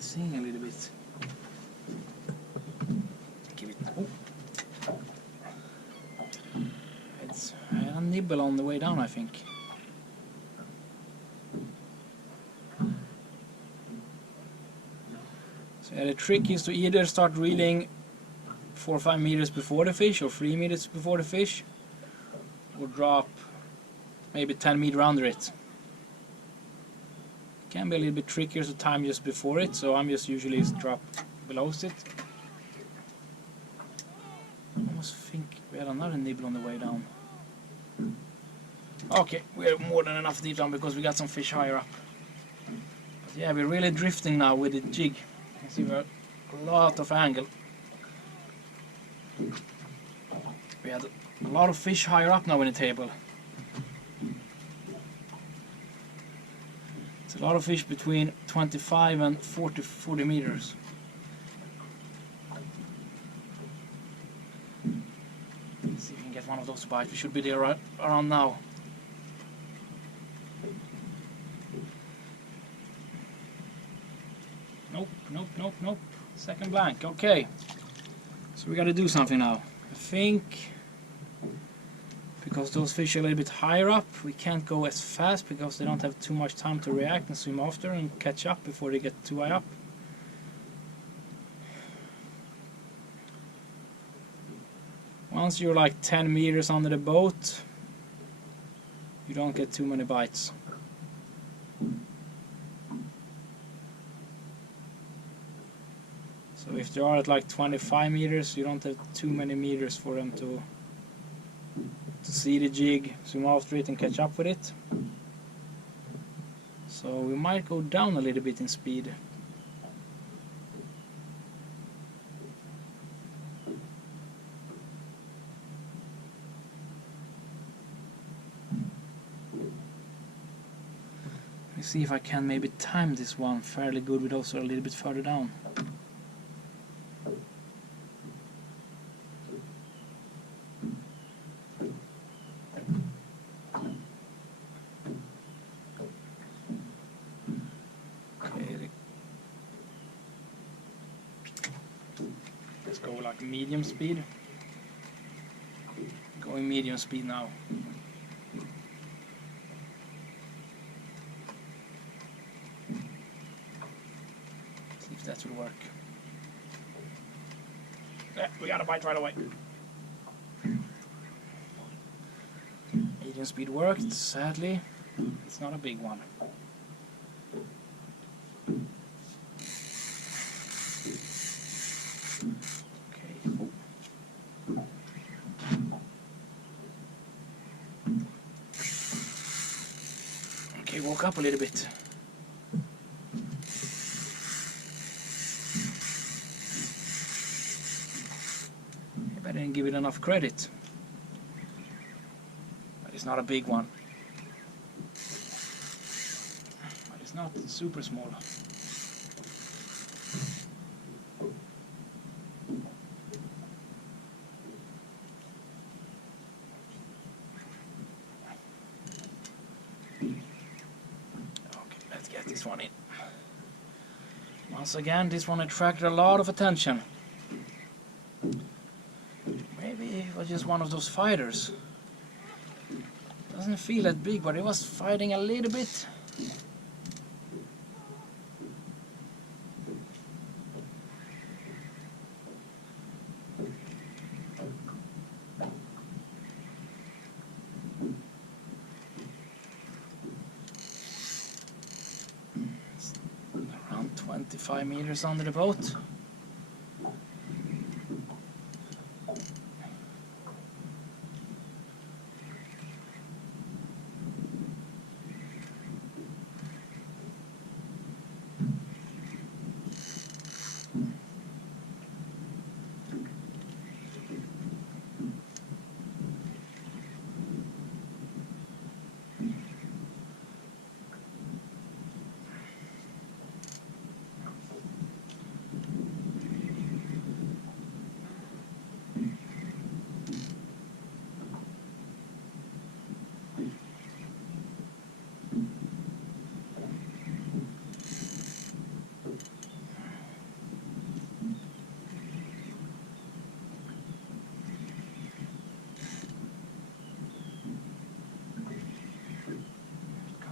Seeing a little bit. Give it. Oh. It's a nibble on the way down, I think. So yeah, the trick is to either start reeling 4 or 5 meters before the fish, or 3 meters before the fish, or drop maybe 10 meters under it. Can be a little bit trickier to time just before it, so I'm just usually drop below it. I almost think we had another nibble on the way down. Okay, we're more than enough deep down because we got some fish higher up. But yeah, we're really drifting now with the jig. You can see we're a lot of angle. We had a lot of fish higher up now in the table. A lot of fish between 25 and 40 meters. Let's see if we can get one of those to bite. We should be there right around now. Nope, nope, nope, nope. Second blank. Okay. So we gotta do something now. I think because those fish are a little bit higher up, we can't go as fast because they don't have too much time to react and swim after and catch up before they get too high up. Once you're like 10 meters under the boat, you don't get too many bites. So if they are at like 25 meters, you don't have too many meters for them to see the jig, swim after it and catch up with it. So we might go down a little bit in speed. Let me see if I can maybe time this one fairly good with also a little bit further down. Let's go like medium speed. Going medium speed now. See if that will work. Yeah, we got a bite right away. Medium speed worked, sadly. It's not a big one. He woke up a little bit. Maybe I didn't give it enough credit. But it's not a big one. But it's not super small. This one in. Once again, this one attracted a lot of attention. Maybe it was just one of those fighters. Doesn't feel that big, but it was fighting a little bit. Around 25 meters under the boat.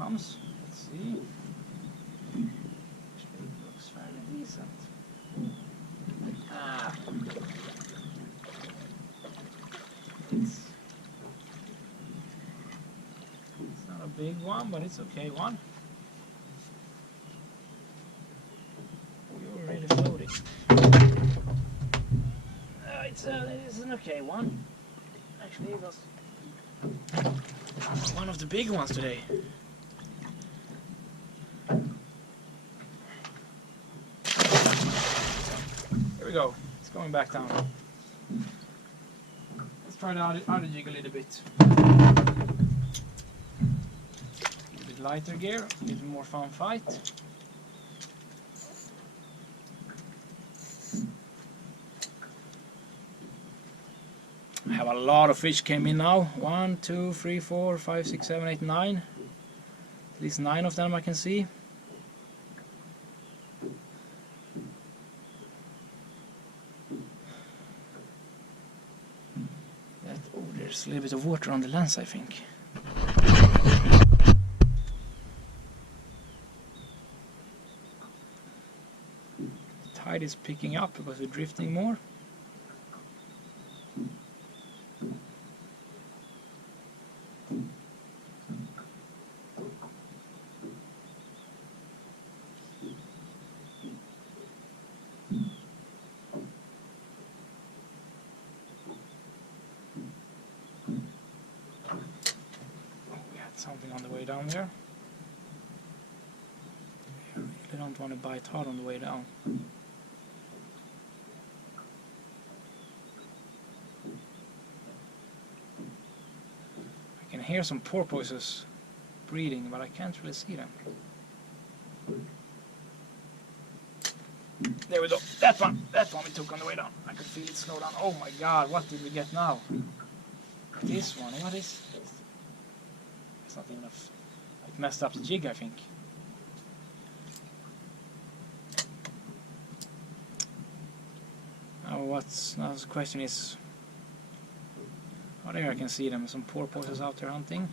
Let's see. It looks fairly decent. It's not a big one, but it's okay one. You're really floating. It's an okay one. Actually, it was one of the big ones today. Here we go. It's going back down. Let's try the other jig a little bit. A bit lighter gear, a little more fun fight. I have a lot of fish came in now. 1, 2, 3, 4, 5, 6, 7, 8, 9. At least 9 of them I can see. There's a little bit of water on the lens, I think. The tide is picking up because we're drifting more. Something on the way down there. I really don't want to bite hard on the way down. I can hear some porpoises breeding, but I can't really see them. There we go. That one we took on the way down. I could feel it slow down. Oh my god, what did we get now? This one, what is this? Not enough. It messed up the jig, I think. Now the question is, oh, there I can see them. Some porpoises out there hunting.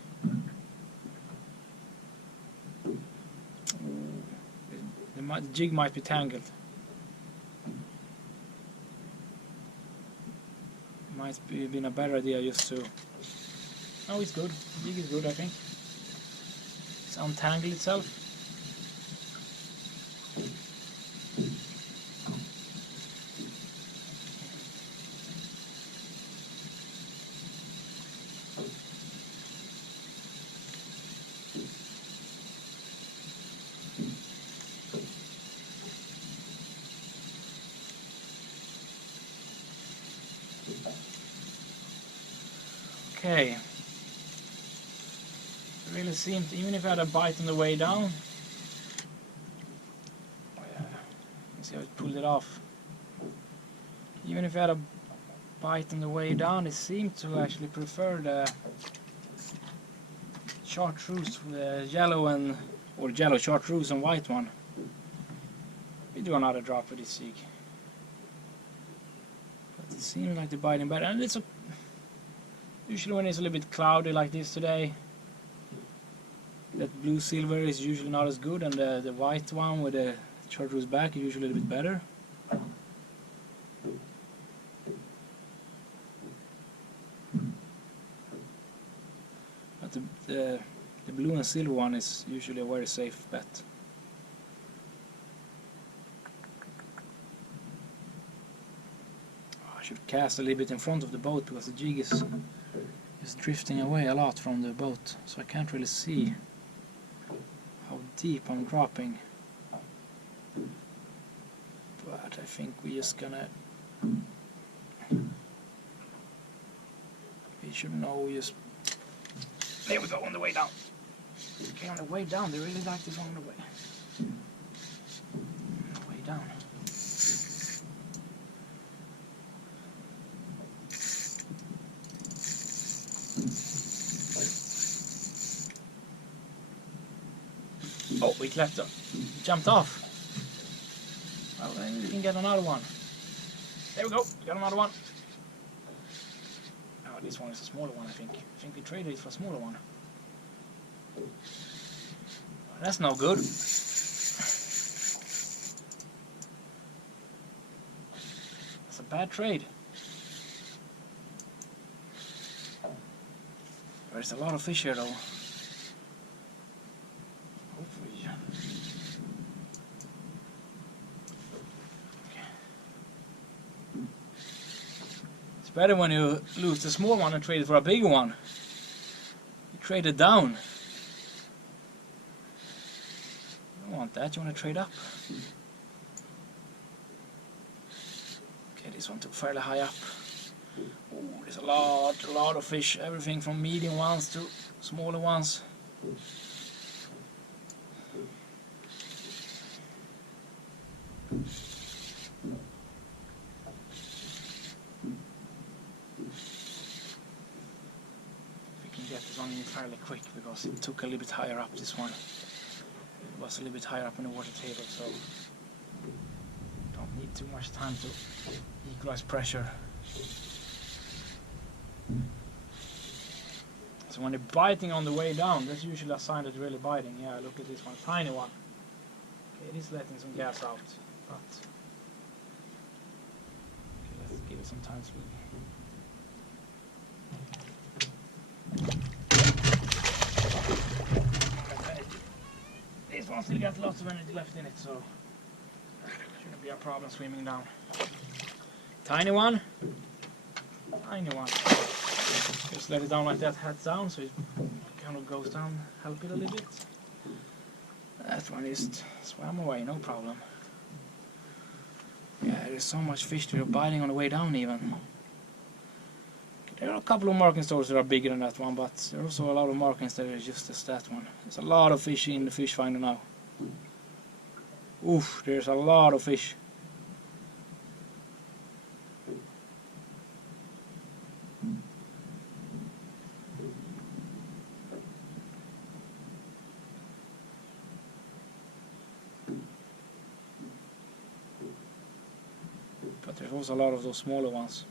The jig might be tangled. Might be been a better idea just to. Oh, it's good. The jig is good, I think. It's untangled itself. Okay. It really seemed, even if I had a bite on the way down. Oh yeah, you can see how it pulled it off. Even if I had a bite on the way down, it seemed to actually prefer the chartreuse, the yellow or yellow chartreuse and white one. We do another drop with this jig. But it seems like they're biting better, and it's usually when it's a little bit cloudy like this today, that blue silver is usually not as good, and the white one with the chartreuse back is usually a little bit better. But the blue and silver one is usually a very safe bet. I should cast a little bit in front of the boat because the jig is drifting away a lot from the boat, so I can't really see how deep I'm dropping. But I think we're just gonna, we should know just, there we go, on the way down. Okay, on the way down, they really like this one on the way. On the way down. Oh, we jumped off. Well, then we can get another one. There we go, got another one. Oh, this one is a smaller one, I think. I think we traded it for a smaller one. That's no good. That's a bad trade. There's a lot of fish here though. Hopefully. Okay. It's better when you lose the small one and trade it for a bigger one. You trade it down. You don't want that, you want to trade up. Okay, this one took fairly high up. Oh, there's a lot of fish, everything from medium ones to smaller ones. We can get this one in fairly quick because it took a little bit higher up, this one. It was a little bit higher up in the water table, so don't need too much time to equalize pressure. So when they're biting on the way down, that's usually a sign that they're really biting. Yeah, look at this one, tiny one. Okay, it is letting some gas out, but okay, let's give it some time to this one still got lots of energy left in it, so shouldn't be a problem swimming down. Tiny one. Tiny one. Just let it down like that, head down, so it kind of goes down, help it a little bit. That one just swam away, no problem. Yeah, there's so much fish that are biting on the way down even. There are a couple of marking stores that are bigger than that one, but there are also a lot of markings that are just as that one. There's a lot of fish in the fish finder now. Oof, there's a lot of fish. But there's also a lot of those smaller ones.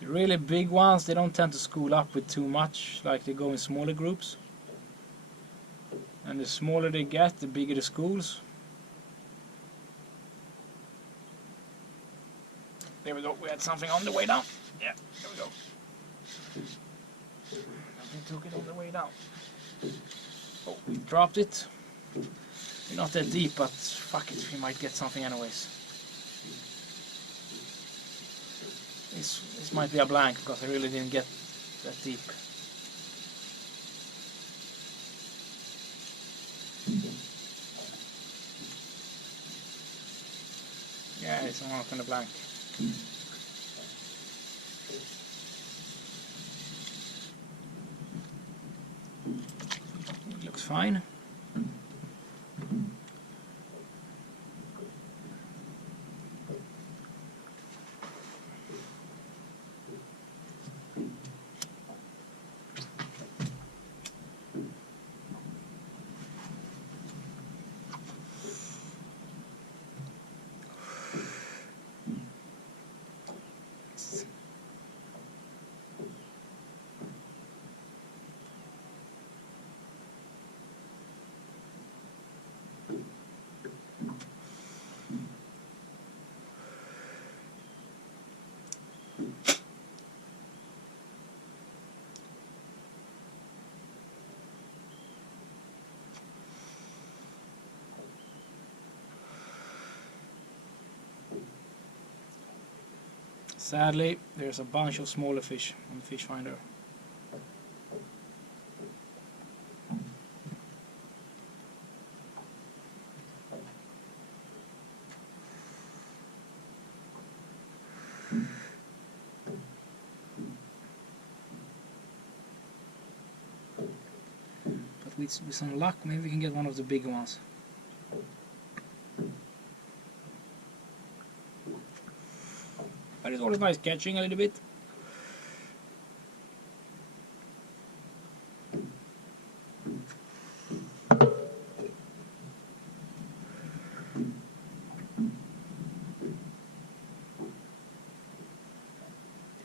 The really big ones, they don't tend to school up with too much, like they go in smaller groups. And the smaller they get, the bigger the schools. There we go, we had something on the way down. Yeah, there we go. Something took it on the way down. Oh, we dropped it. We're not that deep, but fuck it, we might get something anyways. This might be a blank because I really didn't get that deep. Yeah, it's not gonna blank. fine. Sadly, there's a bunch of smaller fish on the fish finder. But with some luck, maybe we can get one of the bigger ones. But it's always nice catching a little bit.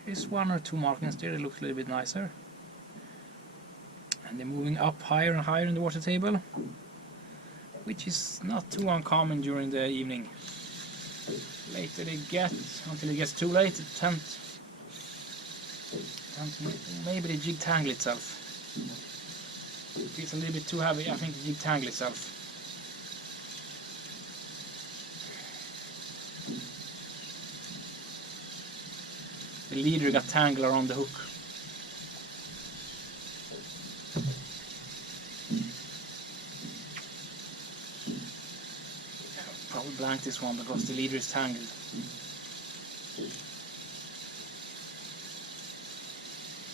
There's one or two markings there that looks a little bit nicer. And they're moving up higher and higher in the water table, which is not too uncommon during the evening. Later they get, until it gets too late, it tends maybe the jig tangle itself. If it's a little bit too heavy, I think the jig tangle itself. The leader got tangled around the hook. Probably blank this one because the leader is tangled.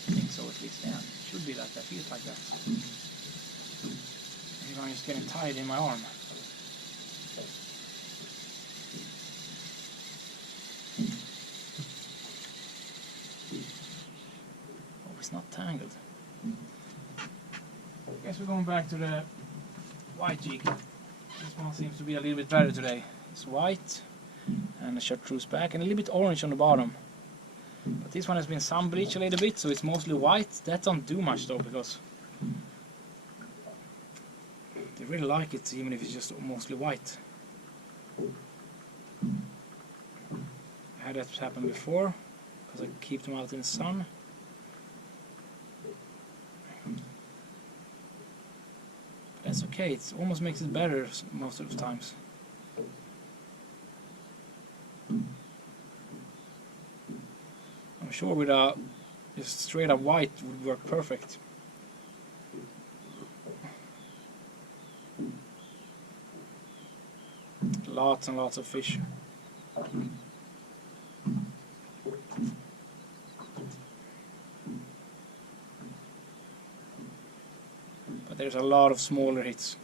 I think so, at least. Yeah, it should be like that. Feels like that. Maybe I'm just getting tied in my arm. Oh, it's not tangled. I guess we're going back to the white jig. This one seems to be a little bit better today. It's white and a chartreuse back and a little bit orange on the bottom. But this one has been sun bleached a little bit, so it's mostly white. That don't do much though, because they really like it even if it's just mostly white. I had that happen before because I keep them out in the sun. That's okay, it almost makes it better most of the times. I'm sure with a just straight up white would work perfect. Lots and lots of fish. But there's a lot of smaller hits.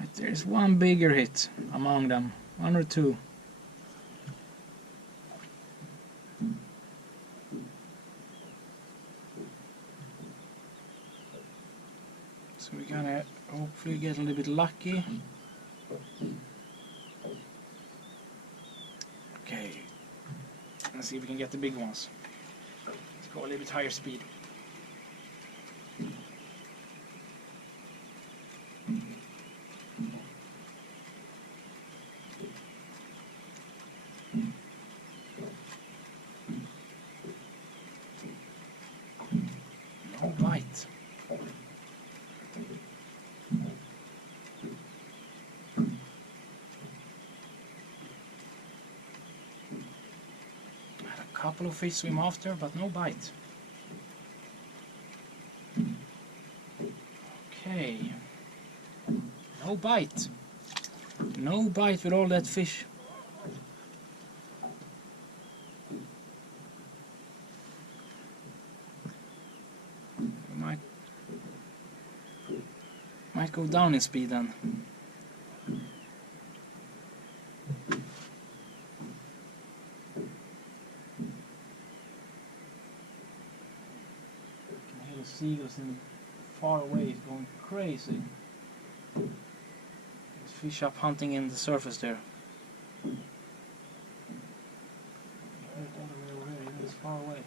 Right, there's one bigger hit among them, one or two. So we're gonna hopefully get a little bit lucky. Okay, let's see if we can get the big ones. Let's go a little bit higher speed. No bite. Couple of fish swim after, but no bite. Okay. No bite. No bite with all that fish. We might go down in speed then. Seagulls in far away going crazy. There's fish up hunting in the surface there. You hear it all the way over here, even it's far away.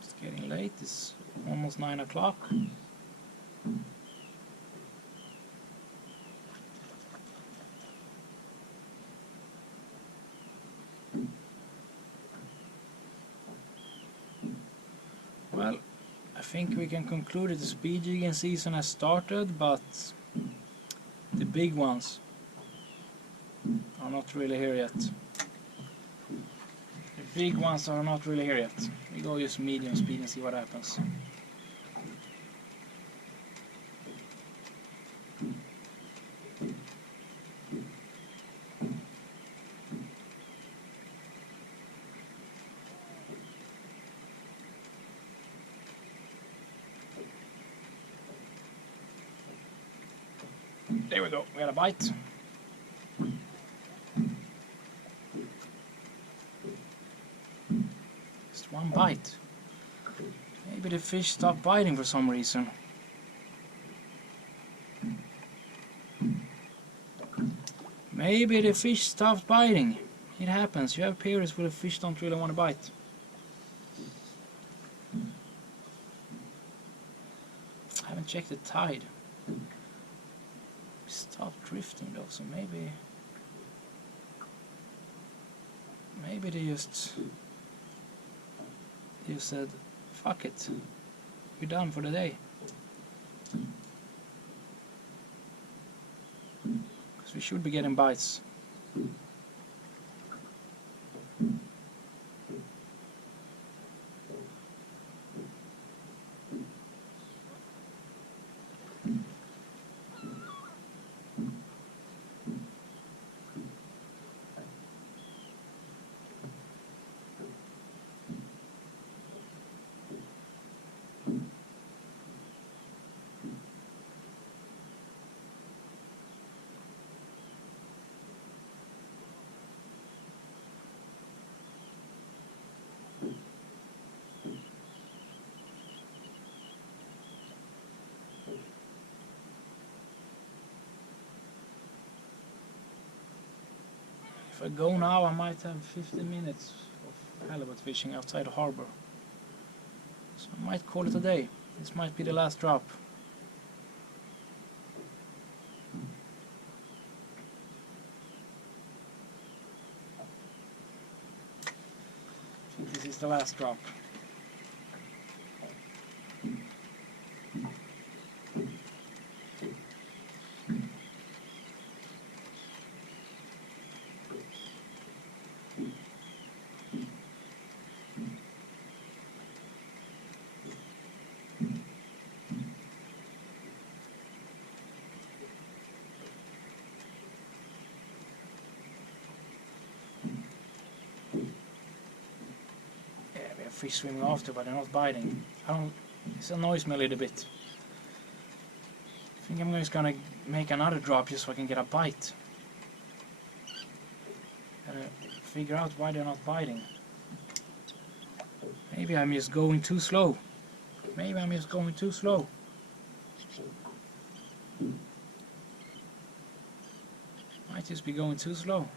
It's getting late, it's almost 9 o'clock. Well, I think we can conclude that the speed jigging season has started, but the big ones are not really here yet. The big ones are not really here yet. We go use medium speed and see what happens. There we go, we had a bite. Just one bite. Maybe the fish stopped biting for some reason. Maybe the fish stopped biting. It happens, you have periods where the fish don't really want to bite. I haven't checked the tide. Stopped drifting though, so maybe they just said, fuck it, we're done for the day. Because we should be getting bites. If I go now, I might have 15 minutes of halibut fishing outside the harbor. So I might call it a day. This might be the last drop. I think this is the last drop. Fish swimming after, but they're not biting. This annoys me a little bit. I think I'm just gonna make another drop just so I can get a bite. Gotta figure out why they're not biting. Maybe I'm just going too slow. Maybe I'm just going too slow. Might just be going too slow.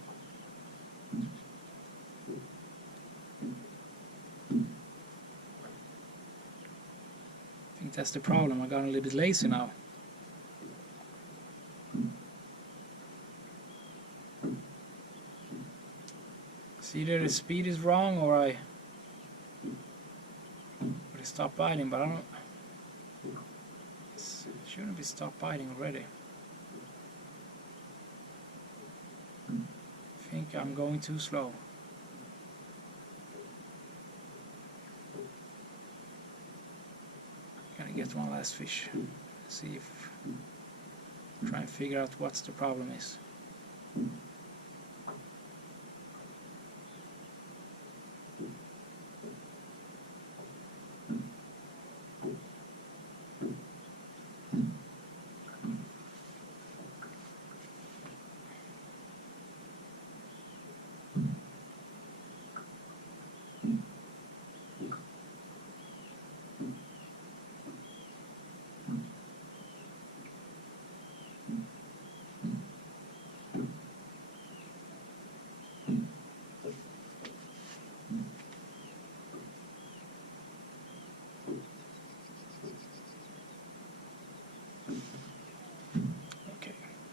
I think that's the problem. I got a little bit lazy now. either the speed is wrong or I stop biting, but I don't. It shouldn't be stopped biting already. I think I'm going too slow. Gonna get one last fish. See if try and figure out what's the problem is.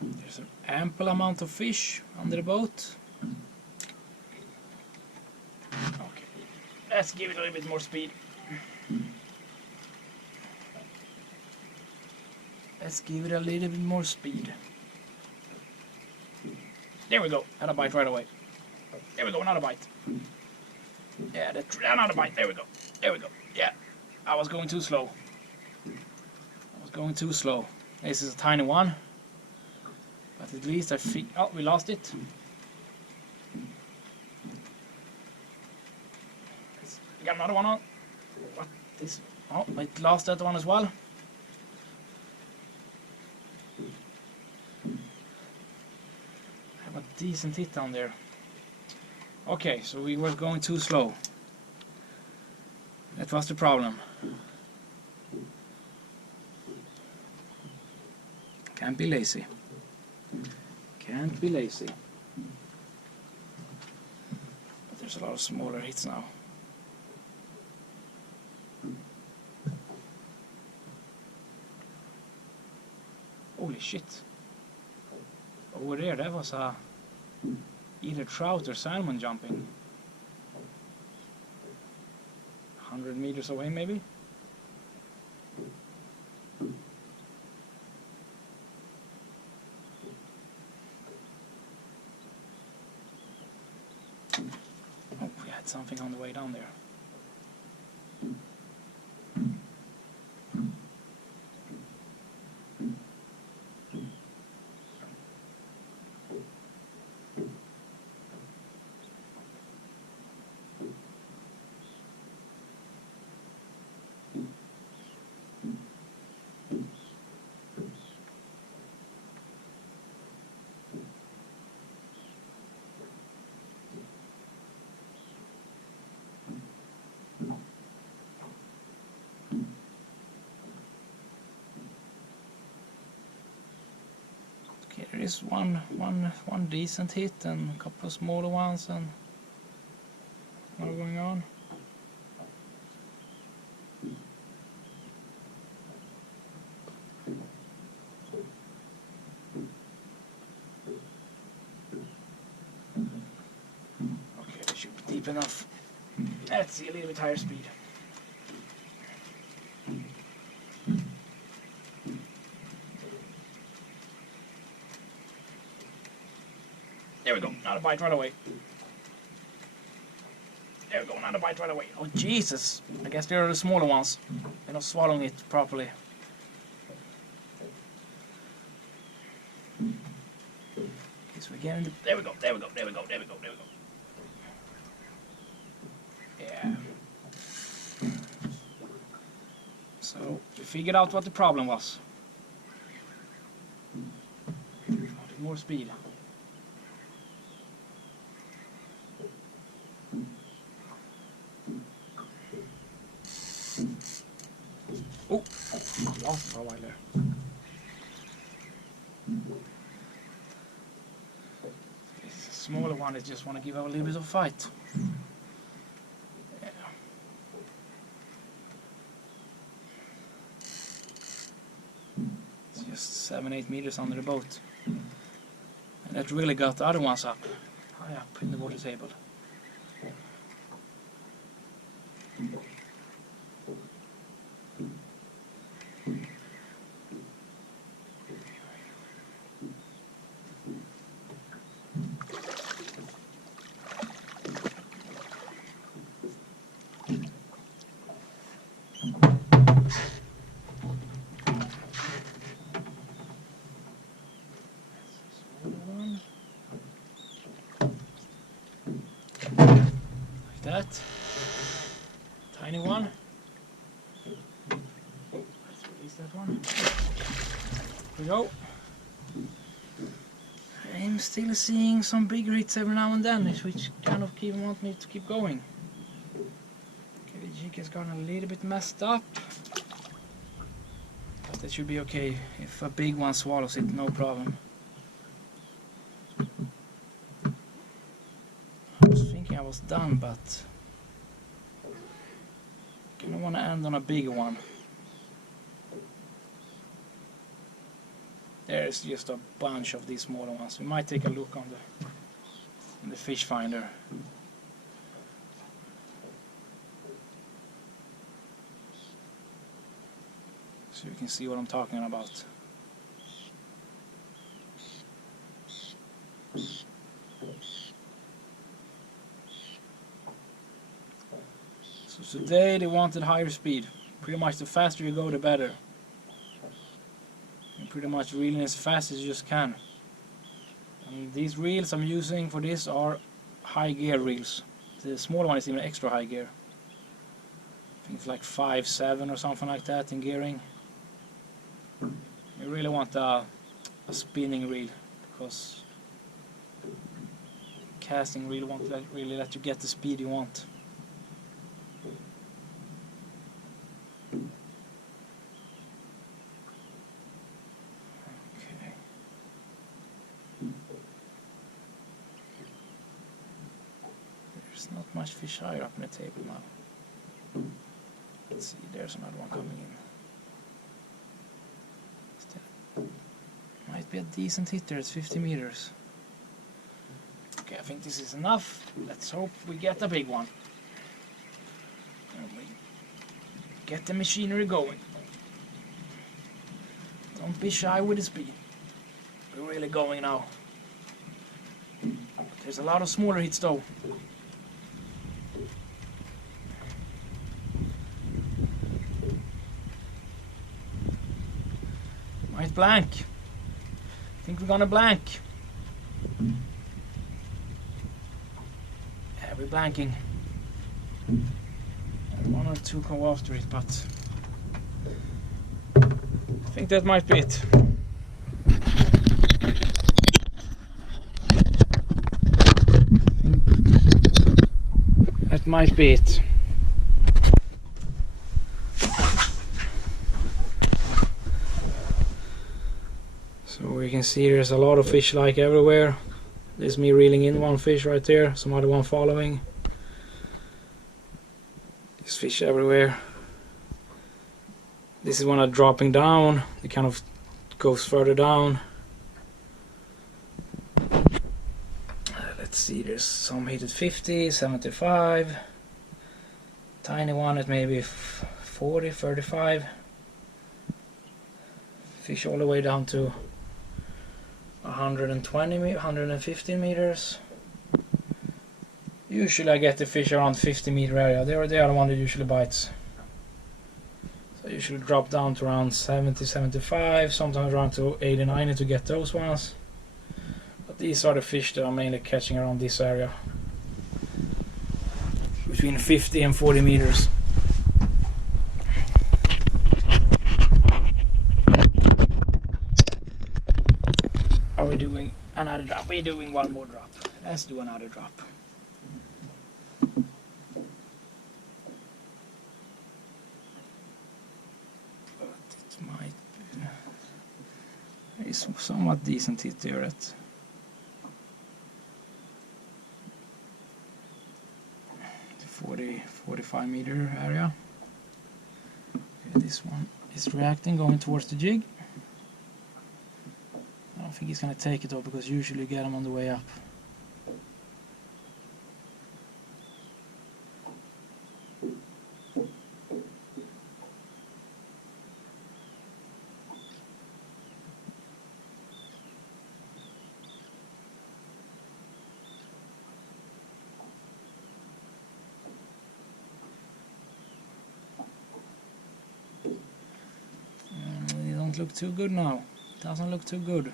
There's an ample amount of fish under the boat. Okay, let's give it a little bit more speed. Let's give it a little bit more speed. There we go, another bite right away. There we go, another bite. Yeah, another bite, there we go. There we go, yeah. I was going too slow. This is a tiny one. But at least I think... Oh, we lost it. We got another one on. What is... Oh, I lost that one as well. I have a decent hit down there. Okay, so we were going too slow. That was the problem. Can't be lazy. Can't be lazy. But there's a lot of smaller hits now. Holy shit. Over there, that was a either trout or salmon jumping. 100 meters away maybe? Oh, we had something on the way down there. There is one decent hit and a couple of smaller ones, and what's going on? Okay, it should be deep enough. Let's see, a little bit higher speed. There we go, another bite right away. There we go, another bite right away. Oh Jesus, I guess they're the smaller ones. They're not swallowing it properly. Okay, so we're getting there we go, there we go, there we go, there we go, there we go. Yeah. So we figured out what the problem was. More speed. Oh, lost for a while there. This smaller one is just want to give out a little bit of fight. Yeah. It's just 7-8 meters under the boat. And that really got the other ones up, high up in the water table. Like that. Tiny one. Let's release that one. Here we go. I'm still seeing some bigger hits every now and then, which kind of want me to keep going. Okay, the jig has gotten a little bit messed up. But that should be okay. If a big one swallows it, no problem. I was thinking I was done, but I kind of want to end on a bigger one. There's just a bunch of these smaller ones. We might take a look on the fish finder. So you can see what I'm talking about. So today they wanted higher speed. Pretty much the faster you go, the better. And pretty much reeling as fast as you just can. And these reels I'm using for this are high gear reels. The smaller one is even extra high gear. I think it's like 5.7 or something like that in gearing. You really want a spinning reel, because casting reel won't really let you get the speed you want. Okay. There's not much fish higher up on the table now. Let's see, there's another one coming in. Might be a decent hit there, it's 50 meters. Okay, I think this is enough. Let's hope we get a big one. And we get the machinery going. Don't be shy with the speed. We're really going now. There's a lot of smaller hits though. Might blank. I think we're gonna blank. Yeah, we're blanking. And one or two go after it, but I think that might be it. That might be it. So we can see there's a lot of fish like everywhere. There's me reeling in one fish right there, some other one following. There's fish everywhere. This is when I'm dropping down, it kind of goes further down. Let's see, there's some hit at 50, 75. Tiny one at maybe 40, 35. Fish all the way down to 120, 115 meters. Usually I get the fish around 50 meter area. They are the one that usually bites. So I usually drop down to around 70, 75, sometimes around to 80, 90 to get those ones. But these are the fish that I'm mainly catching around this area. Between 50 and 40 meters. Are we doing another drop? We're doing one more drop. Let's do another drop. But it might be... It's somewhat decent hit there at... the 40, 45 meter area. Okay, this one is reacting, going towards the jig. I don't think he's going to take it though, because usually you get him on the way up. Doesn't look too good now. Doesn't look too good.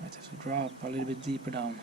Might have to drop a little bit deeper down.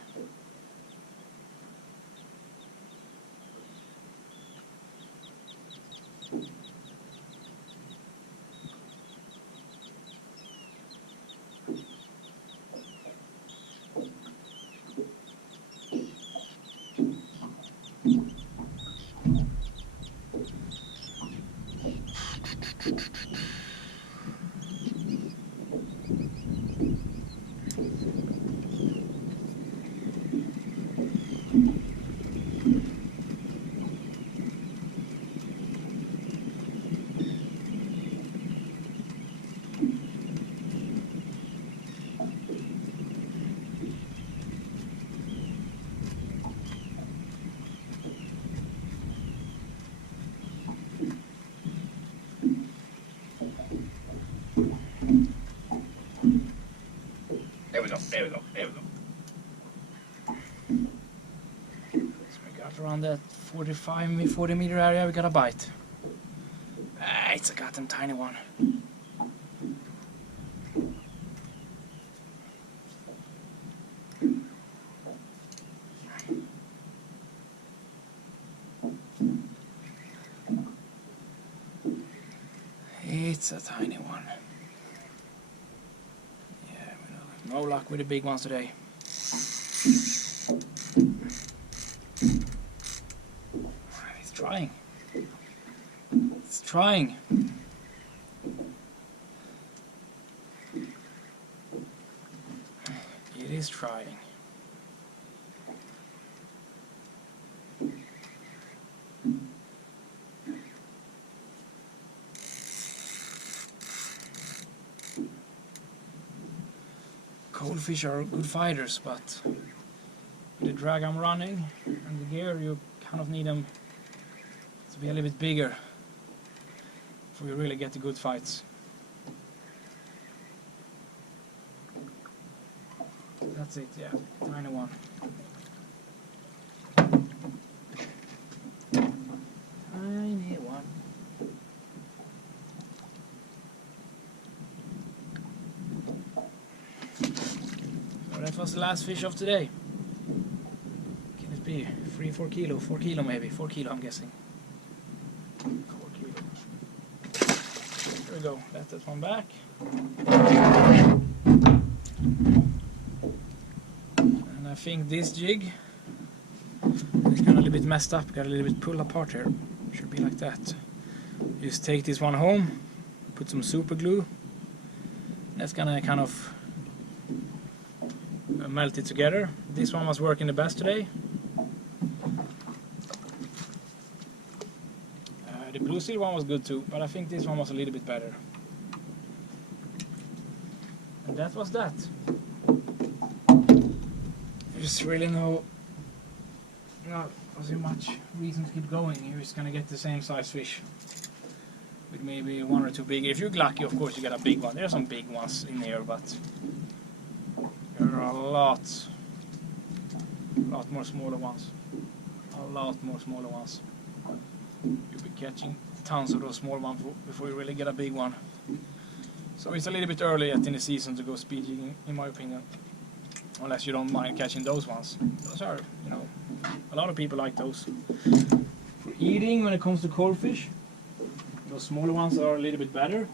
There we go, there we go, there we go. So we got around that 40 meter area, we got a bite. It's a goddamn tiny one. It's a tiny one. Yeah, no luck with the big ones today. It's trying. It's trying. It is trying. Goldfish are good fighters, but with the drag I'm running and the gear, you kind of need them to be a little bit bigger before you really get the good fights. That's it, yeah, tiny one. Tiny one. So that was the last fish of today. Can it be 3-4 kilo? 4 kilo maybe, 4 kilo I'm guessing. 4 kilo. There we go, let that one back. And I think this jig is kind of a little bit messed up, got a little bit pulled apart here. Should be like that. Just take this one home, put some super glue. That's gonna kind of melt it together. This one was working the best today. The blue seal one was good too, but I think this one was a little bit better. And that was that. There's really not so much reason to keep going. You're just gonna get the same size fish with maybe one or two bigger. If you're lucky, of course, you get a big one. There are some big ones in here, but there are a lot more smaller ones. A lot more smaller ones. You'll be catching tons of those small ones before you really get a big one. So it's a little bit early yet in the season to go speed jigging, in my opinion. Unless you don't mind catching those ones. Those are, you know, a lot of people like those. For eating, when it comes to cold fish, those smaller ones are a little bit better.